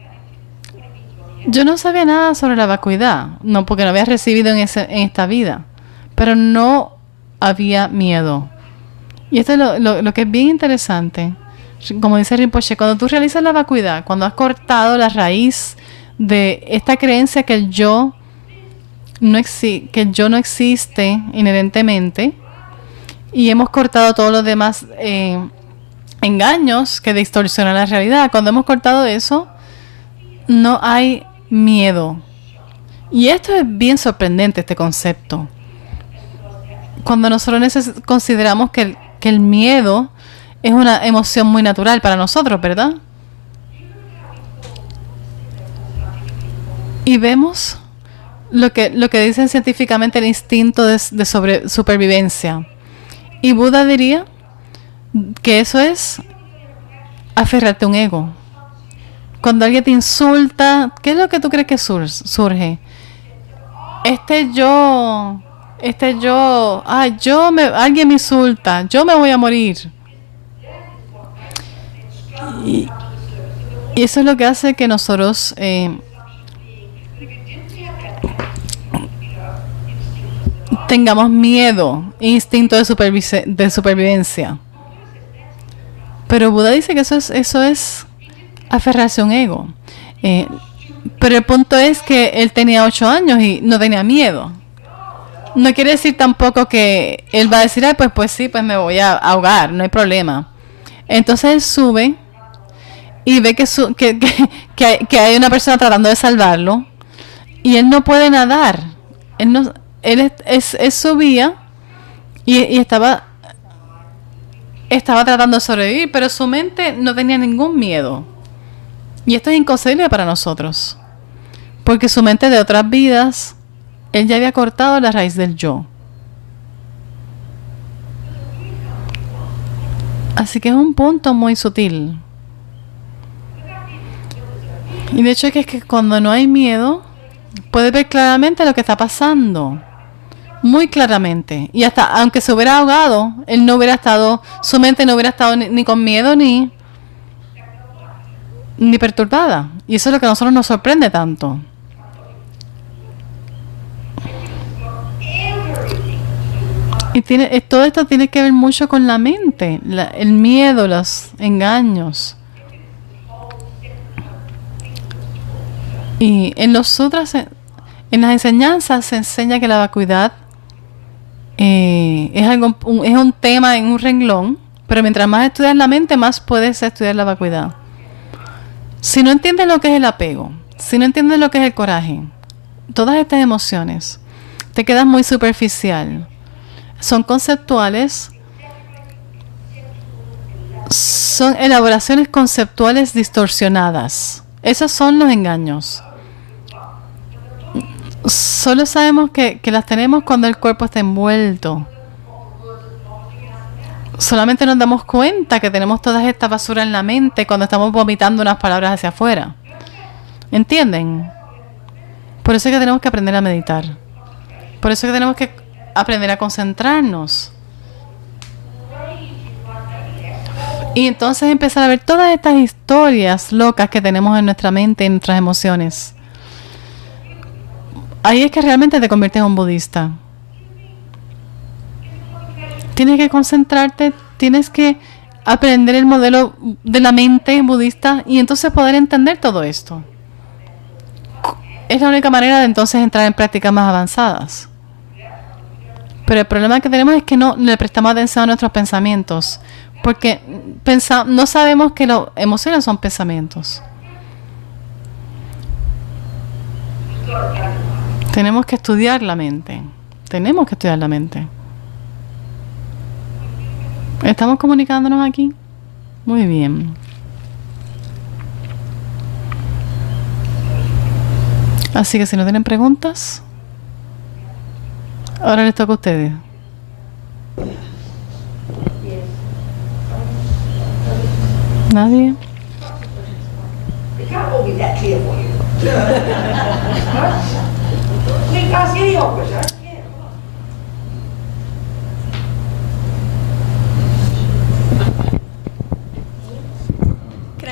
yo no sabía nada sobre la vacuidad, no, porque no había recibido en esta vida, pero no había miedo. Y esto es lo que es bien interesante. Como dice Rinpoche, cuando tú realizas la vacuidad, cuando has cortado la raíz de esta creencia que el yo no existe inherentemente, y hemos cortado todos los demás engaños que distorsionan la realidad, cuando hemos cortado eso, no hay miedo. Y esto es bien sorprendente, este concepto. Cuando nosotros consideramos que el miedo es una emoción muy natural para nosotros, ¿verdad? Y vemos lo que dicen científicamente el instinto de supervivencia. Y Buda diría que eso es aferrarte a un ego. Cuando alguien te insulta, ¿qué es lo que tú crees que surge? Alguien me insulta, yo me voy a morir. Y eso es lo que hace que nosotros tengamos miedo, instinto de supervivencia. Pero Buda dice que eso es aferrarse a un ego. Pero el punto es que él tenía 8 años y no tenía miedo. No quiere decir tampoco que él va a decir, pues sí, pues me voy a ahogar, no hay problema. Entonces él sube y ve que hay una persona tratando de salvarlo y él no puede nadar. Él subía y estaba tratando de sobrevivir, pero su mente no tenía ningún miedo. Y esto es inconcebible para nosotros, porque su mente de otras vidas, él ya había cortado la raíz del yo. Así que es un punto muy sutil. Y de hecho es que cuando no hay miedo, puedes ver claramente lo que está pasando. Muy claramente. Y hasta aunque se hubiera ahogado, su mente no hubiera estado ni con miedo ni perturbada. Y eso es lo que a nosotros nos sorprende tanto. Y todo esto tiene que ver mucho con la mente, el miedo, los engaños. Y en los sutras, en las enseñanzas se enseña que la vacuidad es un tema en un renglón, pero mientras más estudias la mente, más puedes estudiar la vacuidad. Si no entiendes lo que es el apego, si no entiendes lo que es el coraje, todas estas emociones, te quedas muy superficial. Son conceptuales, son elaboraciones conceptuales distorsionadas. Esos son los engaños. Solo sabemos que las tenemos cuando el cuerpo está envuelto. Solamente nos damos cuenta que tenemos toda esta basura en la mente cuando estamos vomitando unas palabras hacia afuera. ¿Entienden? Por eso es que tenemos que aprender a meditar. Por eso es que tenemos que aprender a concentrarnos. Y entonces empezar a ver todas estas historias locas que tenemos en nuestra mente, en nuestras emociones. Ahí es que realmente te conviertes en un budista. Tienes que concentrarte, tienes que aprender el modelo de la mente budista y entonces poder entender todo esto. Es la única manera de entonces entrar en prácticas más avanzadas. Pero el problema que tenemos es que no le prestamos atención a nuestros pensamientos, porque no sabemos que las emociones son pensamientos. Tenemos que estudiar la mente. Tenemos que estudiar la mente. ¿Estamos comunicándonos aquí? Muy bien. Así que si no tienen preguntas, ahora les toca a ustedes. ¿Nadie? It can't all be that clear for you. Casi io cosa?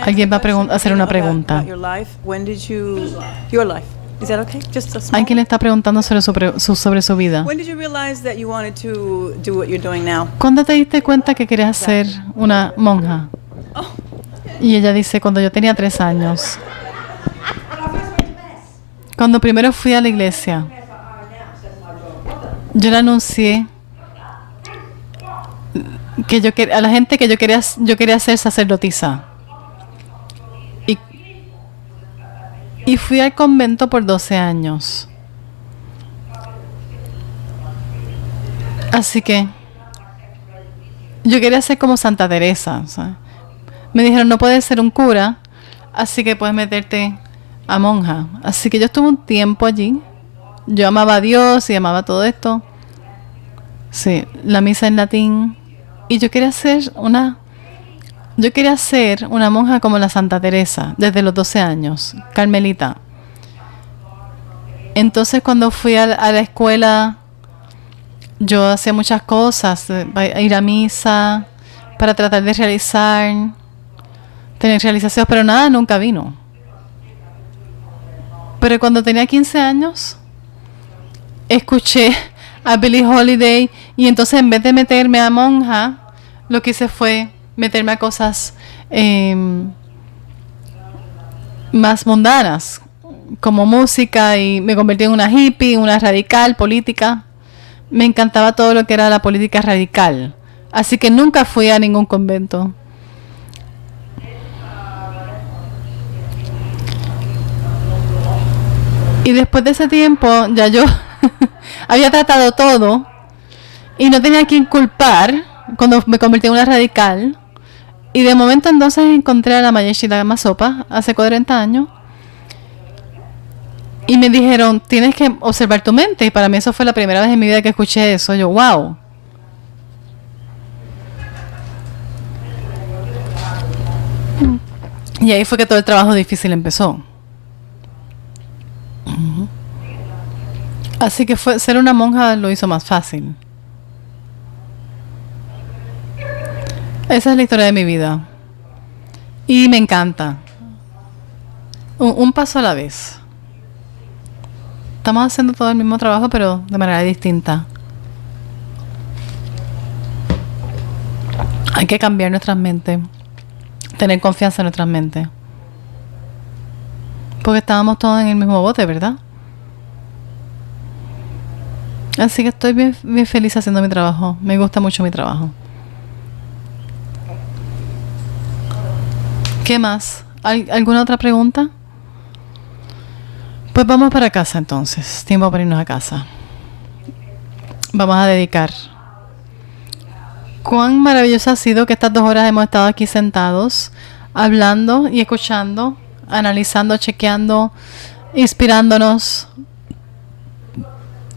Alguien va a hacer una pregunta. Your life. When did you? Your life. Is that okay? Just a small. Alguien le está preguntando sobre su vida. When did you realize that you wanted to do what you're doing now? ¿Cuándo te diste cuenta que querías ser una monja? Y ella dice, cuando yo tenía 3 años. Cuando primero fui a la iglesia, yo le anuncié que a la gente que yo quería ser sacerdotisa. Y fui al convento por 12 años. Así que yo quería ser como Santa Teresa. ¿Sabes? Me dijeron, no puedes ser un cura, así que puedes meterte a monja. Así que yo estuve un tiempo allí. Yo amaba a Dios y amaba todo esto. Sí, la misa en latín. Y yo quería ser una monja como la Santa Teresa, desde los 12 años, carmelita. Entonces cuando fui a la escuela, yo hacía muchas cosas, ir a misa, para tratar de tener realizaciones, pero nada nunca vino. Pero cuando tenía 15 años, escuché a Billie Holiday y entonces en vez de meterme a monja, lo que hice fue meterme a cosas más mundanas, como música, y me convertí en una hippie, una radical política. Me encantaba todo lo que era la política radical. Así que nunca fui a ningún convento. Y después de ese tiempo, ya yo había tratado todo y no tenía a quien culpar cuando me convertí en una radical. Y de momento entonces encontré a la Mayeshi Dagama Sopa hace 40 años. Y me dijeron, tienes que observar tu mente. Y para mí eso fue la primera vez en mi vida que escuché eso. Yo, wow. Y ahí fue que todo el trabajo difícil empezó. Así que ser una monja lo hizo más fácil. Esa es la historia de mi vida. Y me encanta. Un paso a la vez. Estamos haciendo todo el mismo trabajo, pero de manera distinta. Hay que cambiar nuestras mentes. Tener confianza en nuestras mentes. Porque estábamos todos en el mismo bote, ¿verdad? Así que estoy bien, bien feliz haciendo mi trabajo. Me gusta mucho mi trabajo. ¿Qué más? ¿Alguna otra pregunta? Pues vamos para casa entonces. Tiempo para irnos a casa. Vamos a dedicar. Cuán maravilloso ha sido que estas 2 horas hemos estado aquí sentados, hablando y escuchando, analizando, chequeando, inspirándonos.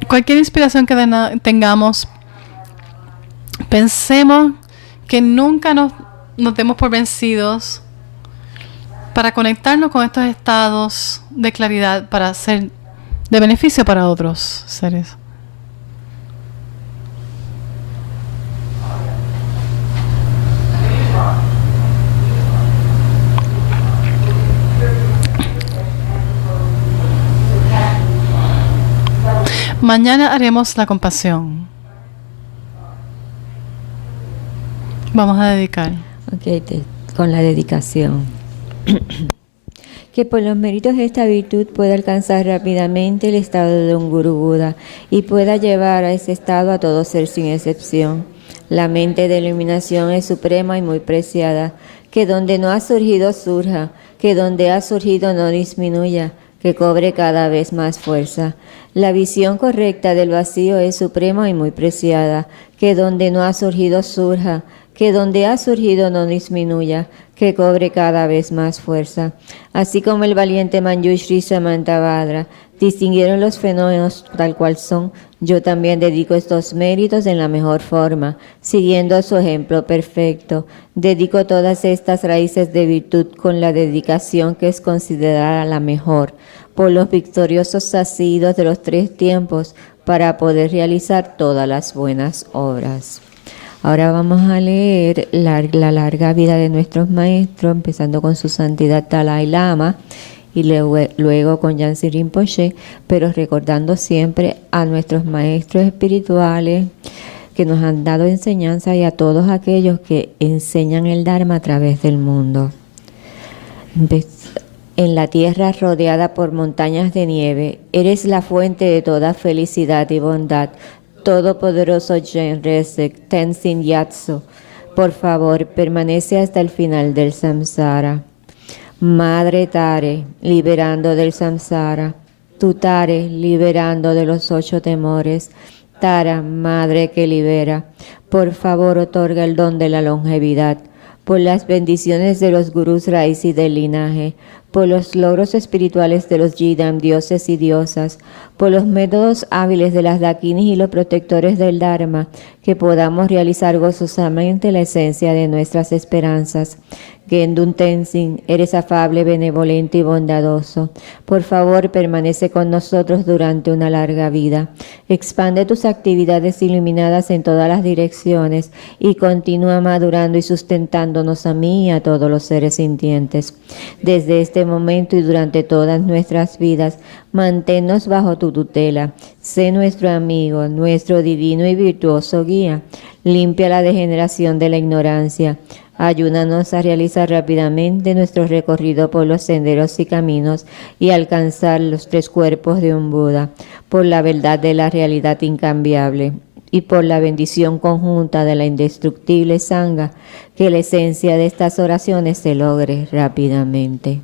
Cualquier inspiración que tengamos, pensemos que nunca nos demos por vencidos para conectarnos con estos estados de claridad para ser de beneficio para otros seres. Mañana haremos la compasión. Vamos a dedicar. Ok, con la dedicación. Que por los méritos de esta virtud pueda alcanzar rápidamente el estado de un Guru Buda y pueda llevar a ese estado a todo ser sin excepción. La mente de iluminación es suprema y muy preciada. Que donde no ha surgido surja, que donde ha surgido no disminuya, que cobre cada vez más fuerza. La visión correcta del vacío es suprema y muy preciada. Que donde no ha surgido surja, que donde ha surgido no disminuya, que cobre cada vez más fuerza. Así como el valiente Manjushri Samantabhadra distinguieron los fenómenos tal cual son, yo también dedico estos méritos en la mejor forma, siguiendo su ejemplo perfecto. Dedico todas estas raíces de virtud con la dedicación que es considerada la mejor, por los victoriosos asidos de los 3 tiempos, para poder realizar todas las buenas obras. Ahora vamos a leer la larga vida de nuestros maestros, empezando con su santidad Dalai Lama y luego con Yansi Rinpoche, pero recordando siempre a nuestros maestros espirituales que nos han dado enseñanza y a todos aquellos que enseñan el Dharma a través del mundo. En la tierra rodeada por montañas de nieve, eres la fuente de toda felicidad y bondad. Todopoderoso Jen Resek, Tenzin Gyatso, por favor, permanece hasta el final del samsara. Madre Tare, liberando del samsara. Tu Tare, liberando de los 8 temores. Tara, Madre que libera, por favor, otorga el don de la longevidad. Por las bendiciones de los gurús raíz del linaje, por los logros espirituales de los Yidam, dioses y diosas, por los métodos hábiles de las Dakinis y los protectores del Dharma, que podamos realizar gozosamente la esencia de nuestras esperanzas. Gendun Tenzin, eres afable, benevolente y bondadoso. Por favor, permanece con nosotros durante una larga vida. Expande tus actividades iluminadas en todas las direcciones y continúa madurando y sustentándonos a mí y a todos los seres sintientes. Desde este momento y durante todas nuestras vidas, manténnos bajo tu tutela. Sé nuestro amigo, nuestro divino y virtuoso guía. Limpia la degeneración de la ignorancia. Ayúdanos a realizar rápidamente nuestro recorrido por los senderos y caminos y alcanzar los 3 cuerpos de un Buda, por la verdad de la realidad incambiable y por la bendición conjunta de la indestructible Sangha, que la esencia de estas oraciones se logre rápidamente.